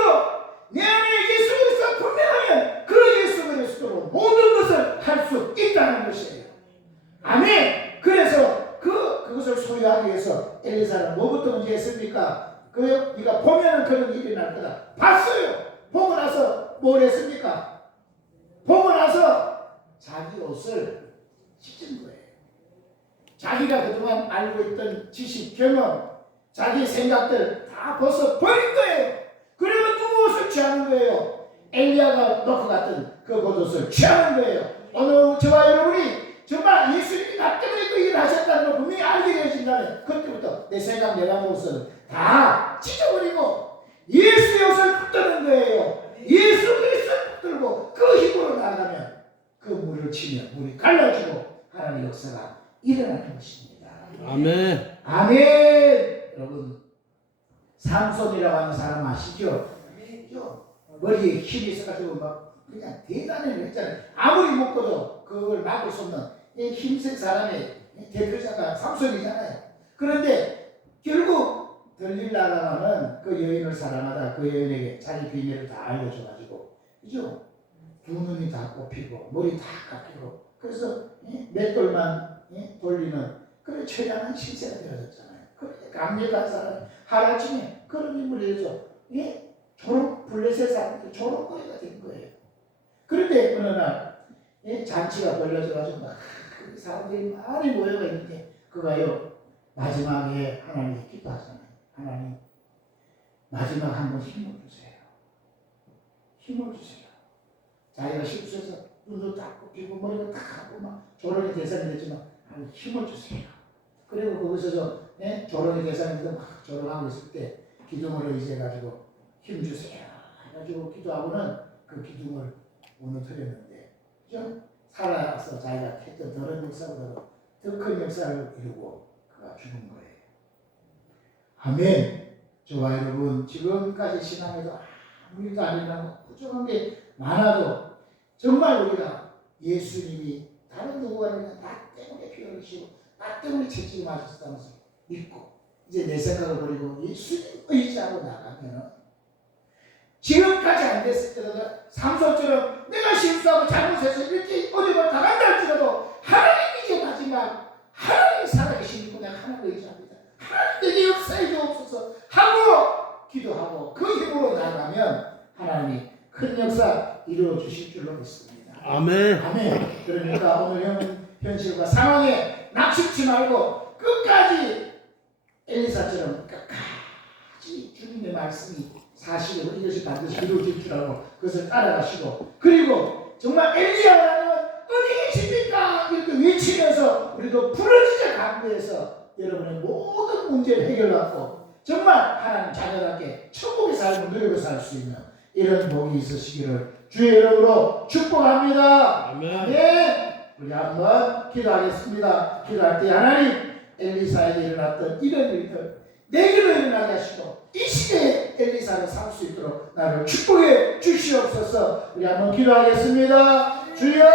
내 안에 예수 그리스도가 분명하면 그 예수 그리스도로 모든 것을 할 수 있다는 것이에요. 아멘. 그래서 그것을 소유하기 위해서 엘리사는 뭐부터 먼저 했습니까? 네가 보면은 그런 일이 날 거다. 봤어요. 보고 나서 뭘 했습니까? 보고 나서 자기 옷을 찢은 거예요. 자기가 그동안 알고 있던 지식, 경험, 자기 생각들 다 벗어 버린 거예요. 그리고 누구 옷을 취하는 거예요? 엘리야가 놓고 갔던 그 겉옷을 취하는 거예요. 오늘 저와 여러분이 정말 예수님이 나 때문에 그 일을 하셨다는 걸 분명히 알게 되어진다면 그때부터 내 생각 내가 모습을 다 찢어버리고 예수의 옷을 붙드는 거예요. 예수 그리스도를 붙들고 그 힘으로 나아가면 그 물을 치면 물이 갈라지고 하나님의 역사가 일어나는 것입니다. 아멘. 아멘. 여러분 삼손이라고 하는 사람 아시죠? 머리에 힘이 있어가지고 막 그냥 대단히 했잖아요. 아무리 묶어도 그걸 막을 수 없는 힘센 사람의 대표자가 삼손이잖아요. 그런데 결국 들릴라라는 그 여인을 사랑하다 그 여인에게 자기 비밀을 다 알려줘가지고 그죠? 두 눈이 다 뽑히고 머리 다 깎이고 그래서 맷돌만 돌리는 그런 처량한 신세가 되어졌잖아요. 그런데 강력한 사람 하루아침에 그런 인물이 되죠. 초록 블레셋 사람들 초록거리가 된 거예요. 그런데 어느 날 잔치가 벌려져가지고 막 그 사람들이 많이 모여가 있는데 그가요 마지막에 하나님께 기도하잖아요. 하나님 마지막 한번 힘을 주세요. 힘을 주세요. 자기가 실수해서 눈도 딱 굽히고 머리가 딱 하고 막 조롱의 대상이 됐지만 하나님 힘을 주세요. 그리고 거기서 조롱의 대상이 막 조롱하고 있을 때 기둥을 의지해가지고 힘 주세요. 해가지고 기도하고는 그 기둥을 무너뜨렸는데, 그죠? 살아서 자기가 했던 더러운 역사보다도 더 큰 역사를 이루고 그가 죽은 거예요. 아멘. 저와 여러분, 지금까지 신앙에도 아무 일도 안 일어나고 부족한 게 많아도 정말 우리가 예수님이 다른 누구가 아니라 나 때문에 피 흘리시고 나 때문에 채찍을 맞았다면서 믿고 이제 내 생각을 버리고 예수님 의지하고 나가면 지금까지 안 됐을 때도 삼손처럼 내가 실수하고 잘못해서 이렇게 어려움을 당한다 할지라도 하나님 이제 마지막 하나님이 살아계시니까 내가 하나님을 의지합니다. 하나님 내게 역사해 주옵소서 하고 기도하고 그 힘으로 나아가면 하나님이 큰 역사 이루어 주실 줄로 믿습니다. 아멘. 아멘. 그러니까 오늘 현실과 상황에 낙심치 말고 끝까지 엘리사처럼 끝까지 주님의 말씀이 사실이고 이것이 반드시 이루어질 줄 알고 그것을 따라가시고 그리고 정말 엘리야는 어디 계십니까? 이렇게 외치면서 우리도 부르짖어 간구해서 여러분의 모든 문제를 해결하고 정말 하나님 자녀답게 천국의 삶을 누리고 살 수 있는 이런 복이 있으시기를 주의 이름으로 축복합니다. 아멘. 우리 한번 기도하겠습니다. 기도할 때 하나님 엘리사에게 일어났던 이런 일들 내게도 일어나게 하시고 이 시대에 엘리사를 살 수 있도록 나를 축복해 주시옵소서. 우리 한번 기도하겠습니다. 주여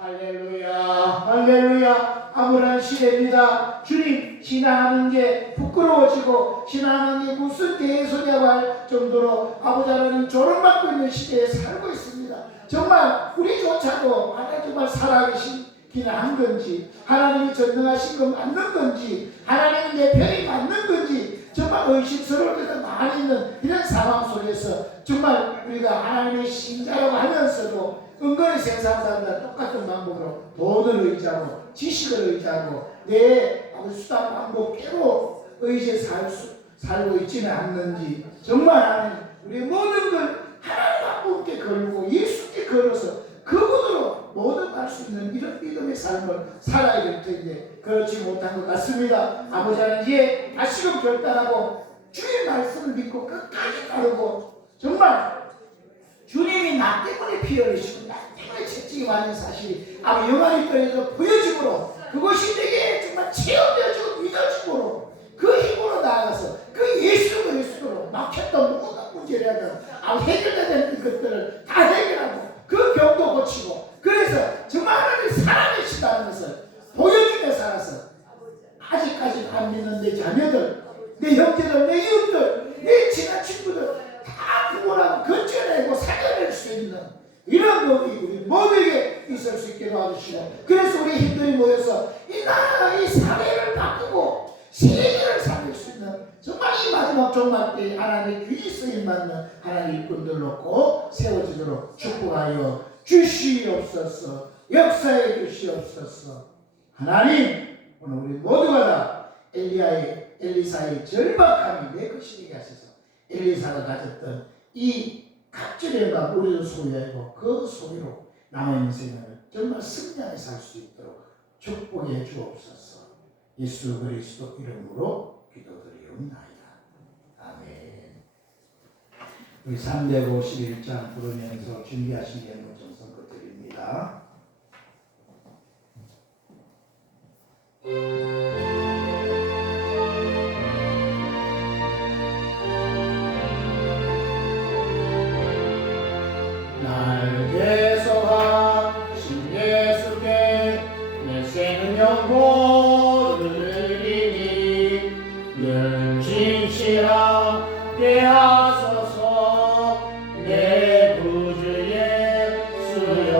할렐루야 할렐루야. 암울한 시대입니다. 주님 신앙하는 게 부끄러워지고 신앙하는 게 무슨 대소냐고 할 정도로 아버지 하나님 조롱받고 있는 시대에 살고 있습니다. 정말 우리조차도 하나님 정말 살아계신 한 건지 하나님이 전능하신 건 맞는 건지 하나님이 내 편이 맞는 건지 정말 의심스러울 때도 많이 있는 이런 상황 속에서 정말 우리가 하나님의 신자라고 하면서도 은근히 세상 사람들과 똑같은 방법으로 돈을 의지하고 지식을 의지하고 내 수단 방법대로 의지해 살고 있지는 않는지 정말 하나님 우리 모든 걸 하나님 한 분께 걸고 예수께 걸어서 그분으로 모든 할 수 있는 이런 믿음의 삶을 살아야 될 텐데 그렇지 못한 것 같습니다. 아버지 하나님 이제 다시금 결단하고 주의 말씀을 믿고 끝까지 따르고 정말 주님이 나 때문에 피 흘리시고 나 때문에 채찍이 맞은 사실이 아버지 영안이 떨어져 보여지므로 그것이 내게 정말 체험되어지고 믿어지므로 그 힘으로 나아가서 그 예수 그리스도로 막혔던 모든 문제를 해결해야 되는 것들을 다 해결하고 그 병도 고치고 그래서 정말 하나님이 살아계시다는 것을 보여주며 살아서 아직까지 안 믿는 내 자녀들 내 형제들 내 이웃들 내 친한 친구들 다 구원하고 건져내고 살려낼 수 있는 이런 법이 우리 모두에게 있을 수 있게 도와주시고 그래서 우리 힘들이 모여서 이 나라 이 사회를 바꾸고 세계를 살릴 수 있는 정말 이 마지막 종말 때 하나님의 귀히 쓰임받는 하나님의 일꾼들로 꼭 세워지도록 축복하여 주시옵소서. 역사해 주시옵소서. 하나님 오늘 우리 모두가 다 엘리사의 절박함이 내 것이 되게 하셔서 엘리사가 가졌던 이 갑절의 영광 우리도 소유하고 그 소유로 남은 인생을 정말 승리하게 살 수 있도록 축복해 주옵소서. 예수 그리스도 이름으로 기도드리옵나이다. 아멘. 우리 351장 부르면서 준비하신 예물 정성껏 드립니다. 날 계속하신 예수께 내 생명고를 드리니 늘 진실하게 하소서. 내 구주 예수여,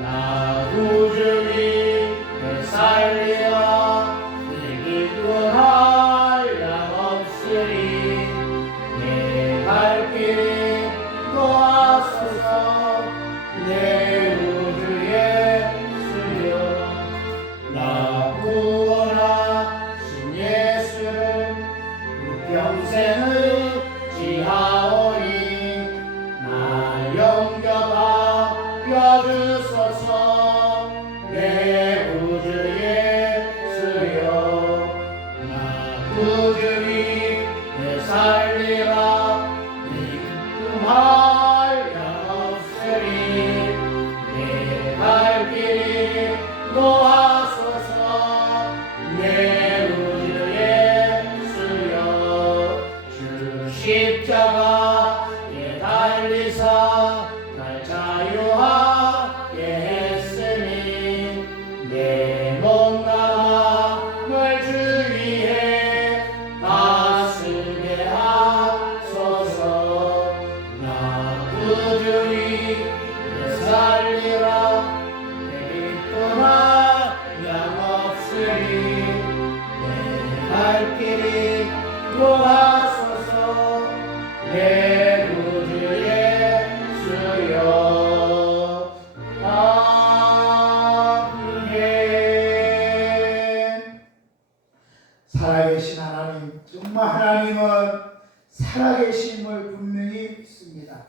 나 구주 위에 살리라. 내 기쁨 한량없으리. 내 발길이 도와소서. 내 우주 예수여, 나 구원하신 예수를 평생을 지하오니 나 영접하여 주소서. 내 구주 예수여, 나 구주 위에 살리라. 내 기쁨 한량없으리. 내 발길이 놓아소서. 내 우주 예수여, 주 십자가에 달리사 날 자유하게 했으니 내 몸과 마음을 주 위에 다 쓰게 하소서. 나 구주 위에 살리라. 내 기쁨 한량없으리. 내 발길이 놓아소서. 내 구주 예수여. 아멘. 살아계신 하나님, 정말 하나님은 살아계심을 분명히 믿습니다.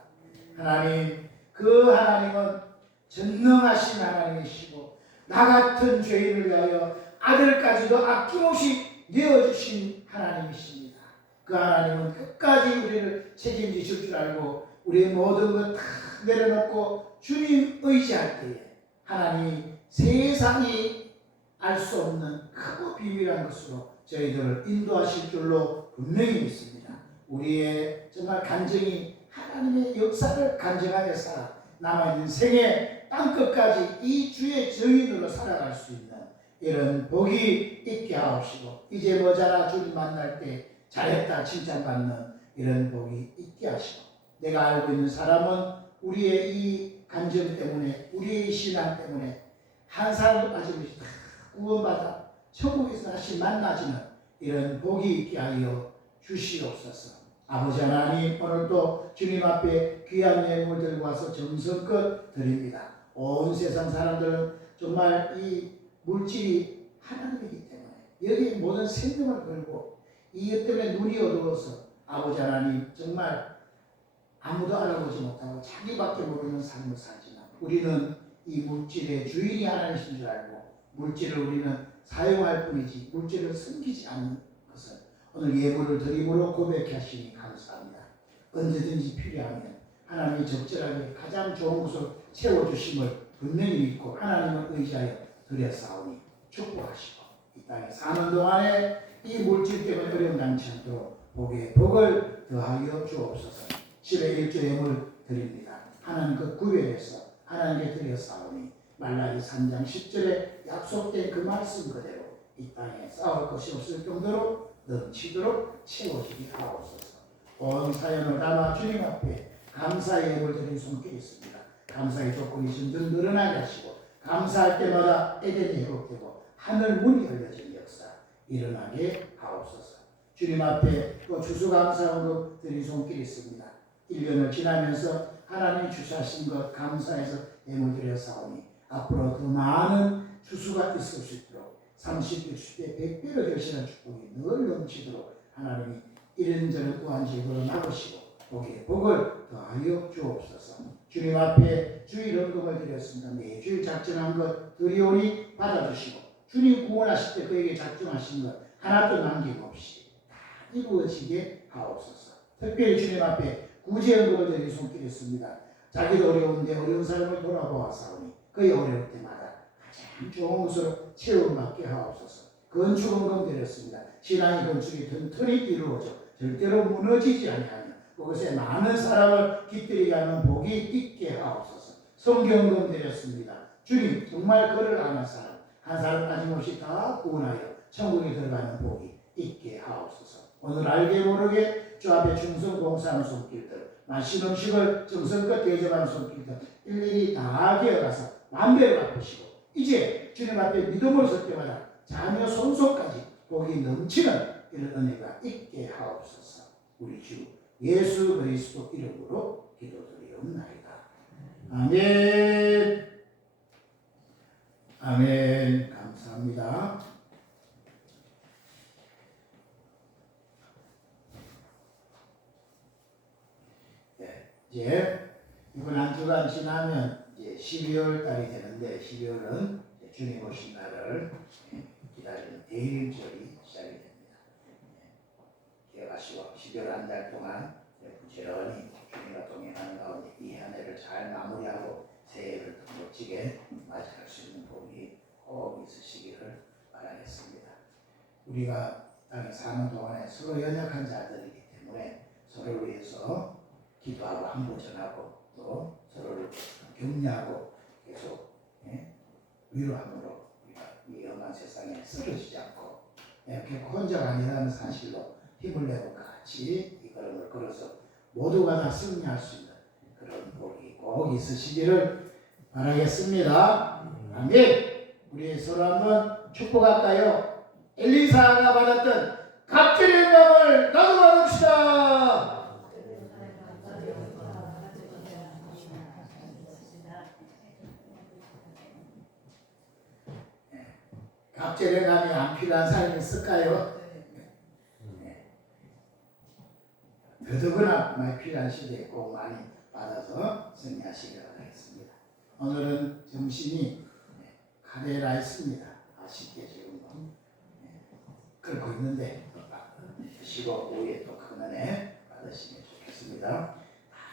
하나님, 그 하나님은 전능하신 하나님이시고 나 같은 죄인을 위하여 아들까지도 아낌없이 내어주신 하나님이십니다. 그 하나님은 끝까지 우리를 책임지실 줄 알고 우리의 모든 것 다 내려놓고 주님 의지할 때에 하나님이 세상이 알 수 없는 크고 비밀한 것으로 저희들을 인도하실 줄로 분명히 믿습니다. 우리의 정말 간증이 하나님의 역사를 간증하며 살아 남아있는 생애 땅끝까지 이 주의 증인으로 살아갈 수 있는 이런 복이 있게 하옵시고 이제 머자라 주님 만날 때 잘했다 칭찬받는 이런 복이 있게 하시고 내가 알고 있는 사람은 우리의 이 간증 때문에 우리의 이 신앙 때문에 한 사람도 빠짐없이 다 구원받아 천국에서 다시 만나지는 이런 복이 있게 하여 주시옵소서. 아버지 하나님, 오늘도 주님 앞에 귀한 예물 들고 와서 정성껏 드립니다. 온 세상 사람들은 정말 이 물질이 하나님이기 때문에 여기에 모든 생명을 걸고 이것 때문에 눈이 어두워서 아버지 하나님 정말 아무도 알아보지 못하고 자기밖에 모르는 삶을 살지만 우리는 이 물질의 주인이 하나님이신 줄 알고 물질을 우리는 사용할 뿐이지 물질을 섬기지 않는 것을 오늘 예물을 드림으로 고백해 하시니 감사합니다. 언제든지 필요하면 하나님이 적절하게 가장 좋은 것을 채워주심을 분명히 믿고 하나님을 의지하여 드렸사오니 축복하시고 이 땅에 사는 동안에 이 물질 때문에 어려움 당치 않도록 복에 복을 더하여 주옵소서. 10의 1조 예물 드립니다. 하나님 그 구별해서 하나님께 드렸사오니 말라기 3장 10절에 약속된 그 말씀 그대로 이 땅에 싸울 것이 없을 정도로 넘치도록 채워주기 하옵소서. 온 사연을 담아 주님 앞에 감사의 예물 드린 손길이 있습니다. 감사의 조건이 점점 늘어나게 하시고 감사할 때마다 에덴이 회복되고 하늘 문이 열려진 역사 일어나게 하옵소서. 주님 앞에 또 추수감사원금 드린 손길이 있습니다. 1년을 지나면서 하나님이 주시하신 것 감사해서 예물 드렸사오니 앞으로 더 많은 추수가 있을 수 있도록 30대, 60대 100배로 결실한 축복이 늘 넘치도록 하나님이 이런저런 우한지으로 막으시고 거기에 복을 더하여 주옵소서. 주님 앞에 주일 헌금을 드렸습니다. 매주일 작정한 것 드리오니 받아주시고 주님 구원하실 때 그에게 작정하신 것 하나도 남김없이 다 이루어지게 하옵소서. 특별히 주님 앞에 구제헌금을 드리는 손길이었습니다. 자기도 어려운데 어려운 삶을 돌아보아사오니 그의 어려울 때마다 가장 좋은 것으로 채움받게 하옵소서. 건축헌금 드렸습니다. 신앙의 건축이 튼튼히 이루어져 절대로 무너지지 아니하며 그것에 많은 사람을 깃들이게 하는 복이 있게 하옵소서. 성경금 드렸습니다. 주님 정말 그를 아는 사람 한 사람 빠짐없이 다 구원하여 천국에 들어가는 복이 있게 하옵소서. 오늘 알게 모르게 주 앞에 충성 봉사하는 손길들 맛있는 음식을 정성껏 대접하는 손길들 일일이 다 기어가서 만배를 갚으시고 이제 주님 앞에 믿음으로 설 때마다 자녀 손속까지 복이 넘치는 이런 은혜가 있게 하옵소서. 우리 주 예수 그리스도 이름으로 기도드리옵나이다. 아멘. 아멘. 감사합니다. 네, 이제 이번 한 주간 지나면 이제 12월 달이 되는데 12월은 주님 오신 날을 기다리는 대일절이 시작이 됩니다. 기억하시고 12월 한 달 동안 부지런히 주님과 동행하는 가운데 이 한 해를 잘 마무리하고 새해를 더 멋지게 맞이할 수 있는 복이 꼭 있으시기를 바라겠습니다. 우리가 땅에 사는 동안에 서로 연약한 자들이기 때문에 서로를 위해서 기도하고 안부 전하고 또 서로를 격려하고 계속 위로함으로 우리가 위험한 세상에 쓰러지지 않고 결코 혼자가 아니라는 사실로 힘을 내고 같이 이 걸음을 걸어서 모두가 다 승리할 수 있는 그런 복이 꼭 있으시기를 바라겠습니다. 아멘. 우리 서로 한번 축복할까요? 엘리사가 받았던 갑절의 영감을 나도 받읍시다. 갑절의 영감이 안 필요한 사람이 있을까요? 더더구나 많이 필요한 시대에 꼭 많이 받아서 승리하시길 바라겠습니다. 오늘은 정신이 가래라 했습니다. 아쉽게 지금 끓고 있는데 드시고 오후에 또 큰 은혜 받으시면 좋겠습니다.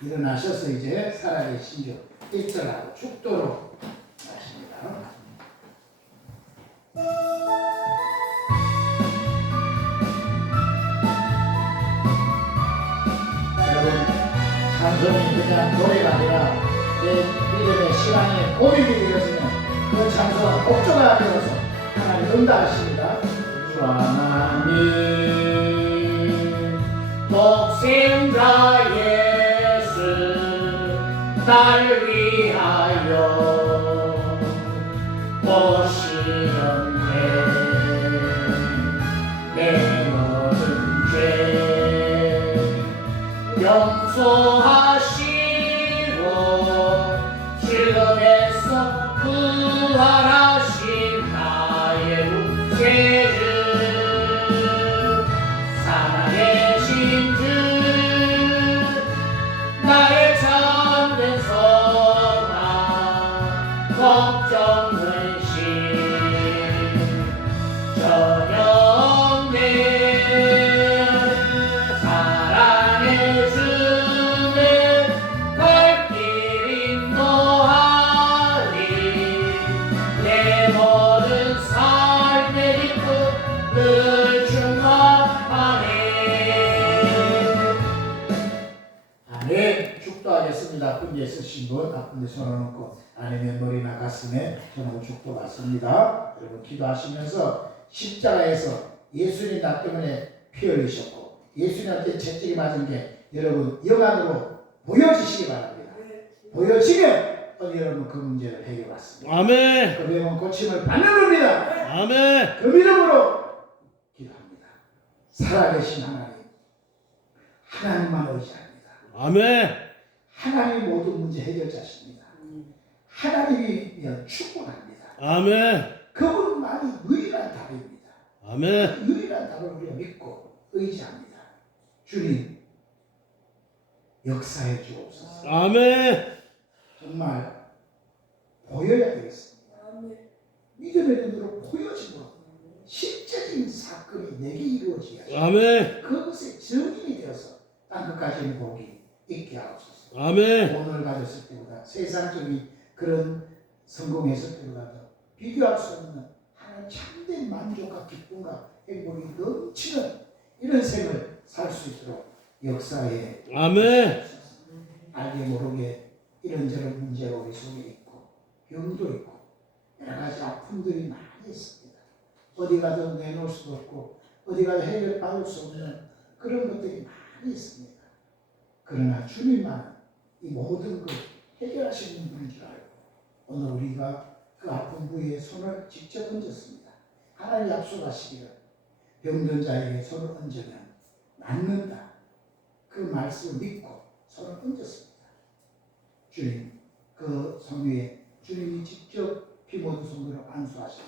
일어나셔서 이제 살아계신 주 입절하고 축도로 하십니다. 찬송이 그냥 노래가 아니라 내 믿음의 신앙의 고백이 되어지면 그 찬송은 복조가 되어서 하나님 응답하십니다. 주 하나님 독생자 예수 날 위하여 오시는데 내 모든 죄 용서하시고 지금에서 부활하신 나의 구세주 살아계신 주 나의 참된 소망 걱정 근심 전혀 없네 사랑해 주네 갈 길 인도하리 내 모든 삶의 기쁨 늘 충만하네. 아멘. 축도하겠습니다. 군대 쓰신 분 앞군데 손을 얹고 아니면 머리나 가슴에 손을 축도받습니다. 여러분 기도하시면서 십자가에서 예수님 나 때문에 피 흘리셨고 예수님한테 채찍이 맞은 게 여러분 영안으로 보여지시기 바랍니다. 보여지면 여러분 그 문제를 해결받습니다. 아멘. 그 병은 고침을 받는 겁니다. 아멘. 그 믿음으로 기도합니다. 살아계신 하나님만 의지합니다. 아멘. 하나님이 모든 문제 해결자십니다. 하나님이면 충분합니다. 아멘. 그분만이 유일한 답입니다. 아멘. 유일한 답을 우리가 믿고 의지합니다. 주님, 역사해 주옵소서. 아멘. 정말 보여야 되겠습니다. 믿음의 눈으로 보여지고 실제적인 사건이 내게 이루어져야 지 아멘. 그것의 증인이 되어서 땅끝까지는 복이 있게 하옵소서. 아멘. 오늘 가졌을 때보다 세상적인 그런 성공했을 때보다 비교할 수 없는 하나님 참된 만족과 기쁨과 행복이 넘치는 이런 생을 살 수 있도록 역사에 아멘. 알게 모르게 이런저런 문제가 우리 속에 있고 병도 있고 여러 가지 아픔들이 많이 있습니다. 어디 가도 내놓을 수도 없고 어디 가도 해결받을 수 없는 그런 것들이 많이 있습니다. 그러나 주님만 이 모든 걸 해결하시는 분인 줄 알고 오늘 우리가 그 아픈 부위에 손을 직접 얹었습니다. 하나님 약속하시기를 병든 자에게 손을 얹으면 낫는다. 그 말씀을 믿고 손을 얹었습니다. 주님, 그 손 위에 주님이 직접 피 묻은 손으로 안수하셔서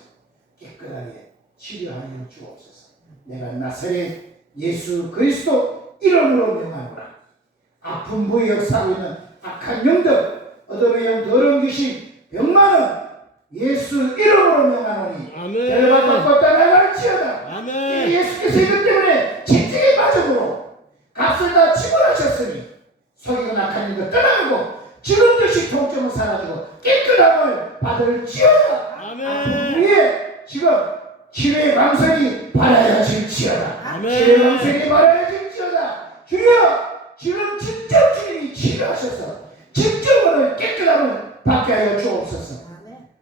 깨끗하게 치료하여 주옵소서. 내가 나사렛 예수 그리스도 이름으로 명하노라. 아픈 부위 역사하고 있는 악한 영들, 어둠의 영, 더러운 귀신, 병만은 예수 이름으로 명하노니 아멘. 결박받고 떠나갈지어다. 아멘. 예수께서 이것 때문에 채찍의 마적으로 값을 다 지불하셨으니 속이고 낙한 일도 떠나고 지금 듯이 통증은 사라지고 깨끗함을 받을지어다. 아멘. 아픈 부위에 지금 치료의 방석이 바라야질지어다. 아멘. 치료의 방석이 바라야질지어다. 주여, 지금 직접 주님이 치료하셔서 직접 오늘 깨끗함을 받게 하여 주옵소서.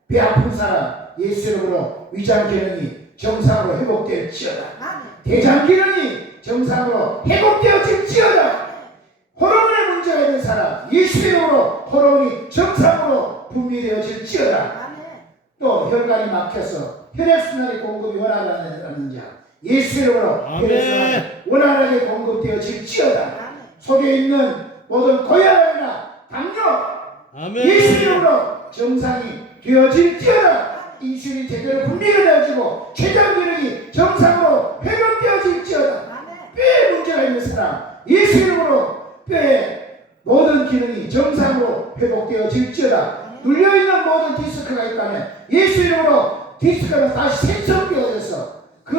배 아픈 사람 예수 이름으로 위장 기능이 정상으로 회복될지어다. 대장 기능이 정상으로 회복되어질지어다. 호르몬에 문제가 있는 사람 예수 이름으로 호르몬이 정상으로 분비되어질지어다. 또 혈관이 막혀서 혈액순환의 공급이 원활하는 자 예수 이름으로 혈액순환이 원활하게 공급되어질지어다. 속에 있는 모든 고혈압이나 당뇨 아멘. 예수 이름으로 정상이 되어질지어다. 인슐린 제대로 분비가 되어지고 췌장 기능이 정상으로 회복되어질지어다. 뼈에 문제가 있는 사람 예수 이름으로 뼈의 모든 기능이 정상으로 회복되어질지어다. 눌려있는 모든 디스크가 있다면 예수 이름으로 디스크가 다시 생성되어져서 그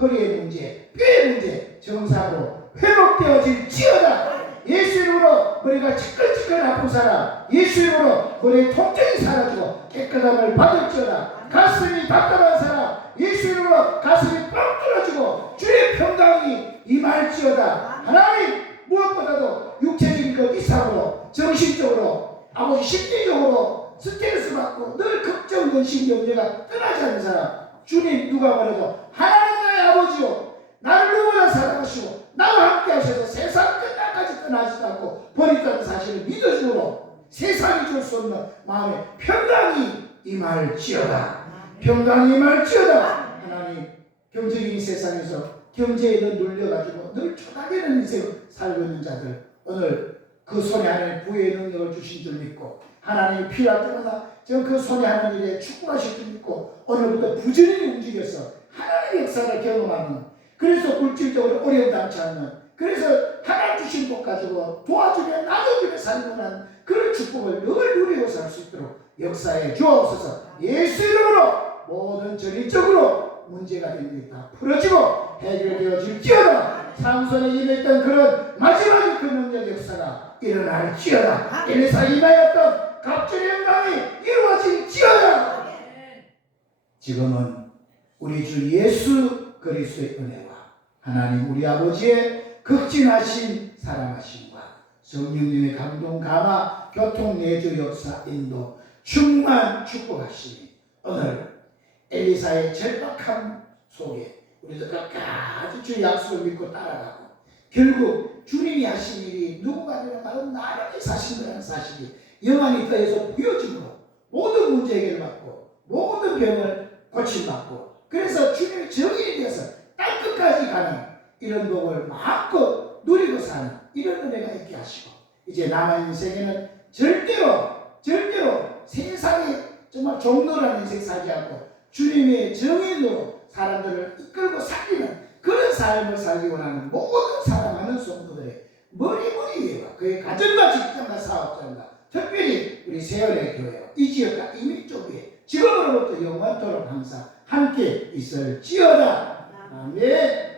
허리의 문제, 뼈의 문제 정상으로 회복되어질지어다. 예수 이름으로 머리가 지끈지끈 아픈 사람 예수 이름으로 머리의 통증이 사라지고 깨끗함을 받을지어다. 가슴이 답답한 사람 예수 이름으로 가슴이 뻥 뚫어지고 주의 평강이 임할지어다. 하나님 무엇보다도 육체적인 것 이상으로 정신적으로 아버지 심리적으로 스트레스 받고 늘 걱정 근심 염려가 떠나지 않는 사람 주님 누가 말해도 하나님 나의 아버지요 나를 누구나 사랑하시고 나와 함께 하셔서 세상 끝날까지 떠나지도 않고 버렸다는 사실을 믿어주므로 세상이 줄 수 없는 마음에 평강이 임할지어다. 평강이 임할지어다. 하나님 경제적인 세상에서 경제에 눌려가지고 늘 초다되는 인생을 살고 있는 자들 오늘 그 손에 하나님 부의 능력을 주신 줄 믿고 하나님이 필요할 때마다 지금 그 손에 하는 일에 축복하실 줄 믿고 오늘부터 부지런히 움직여서 하나님의 역사를 경험하는 그래서 물질적으로 어려움 당치 않는 그래서 하나님 주신 것 가지고 도와주며 나눠주며 살고는 그런 축복을 늘 누리고 살 수 있도록 역사에 주옵소서. 예수 이름으로 모든 전인적으로 문제가 된 일이 다 풀어지고 해결되어질지어다. 삼손에 임했던 그런 마지막의 그 능력 역사가 일어날지어다. 엘리사 임하였던 갑절의 영광이 이루어질지어다. 지금은 우리 주 예수 그리스도의 은혜와 하나님 우리 아버지의 극진하신 사랑하심과 성령님의 감동 감화 교통 내주 역사 인도 충만 축복하시니 오늘 엘리사의 절박함 속에 우리도 끝까지 주의 약속을 믿고 따라가고 결국 주님이 하신 일이 누구가 아니라 바로 나를 사신다는 사실이 영안이 더해서 보여지므로 모든 문제 해결받고 모든 병을 고침받고 그래서 주님의 정인이 되어서 땅끝까지 가는 이런 복을 마음껏 누리고 사는 이런 은혜가 있게 하시고 이제 남아있는 세계는 절대로 세상에 정말 종로라는 인생 살지 않고 주님의 정인으로 사람들을 이끌고 살리는 그런 삶을 살기 원하는 모든 사랑하는 성도들의 머리 위에 그의 가정과 직장과 사업장과 특별히 우리 세월의 교회 이 지역과 이민족 교회 지금으로부터 영원토록 항상 함께 있을지어다. 아멘.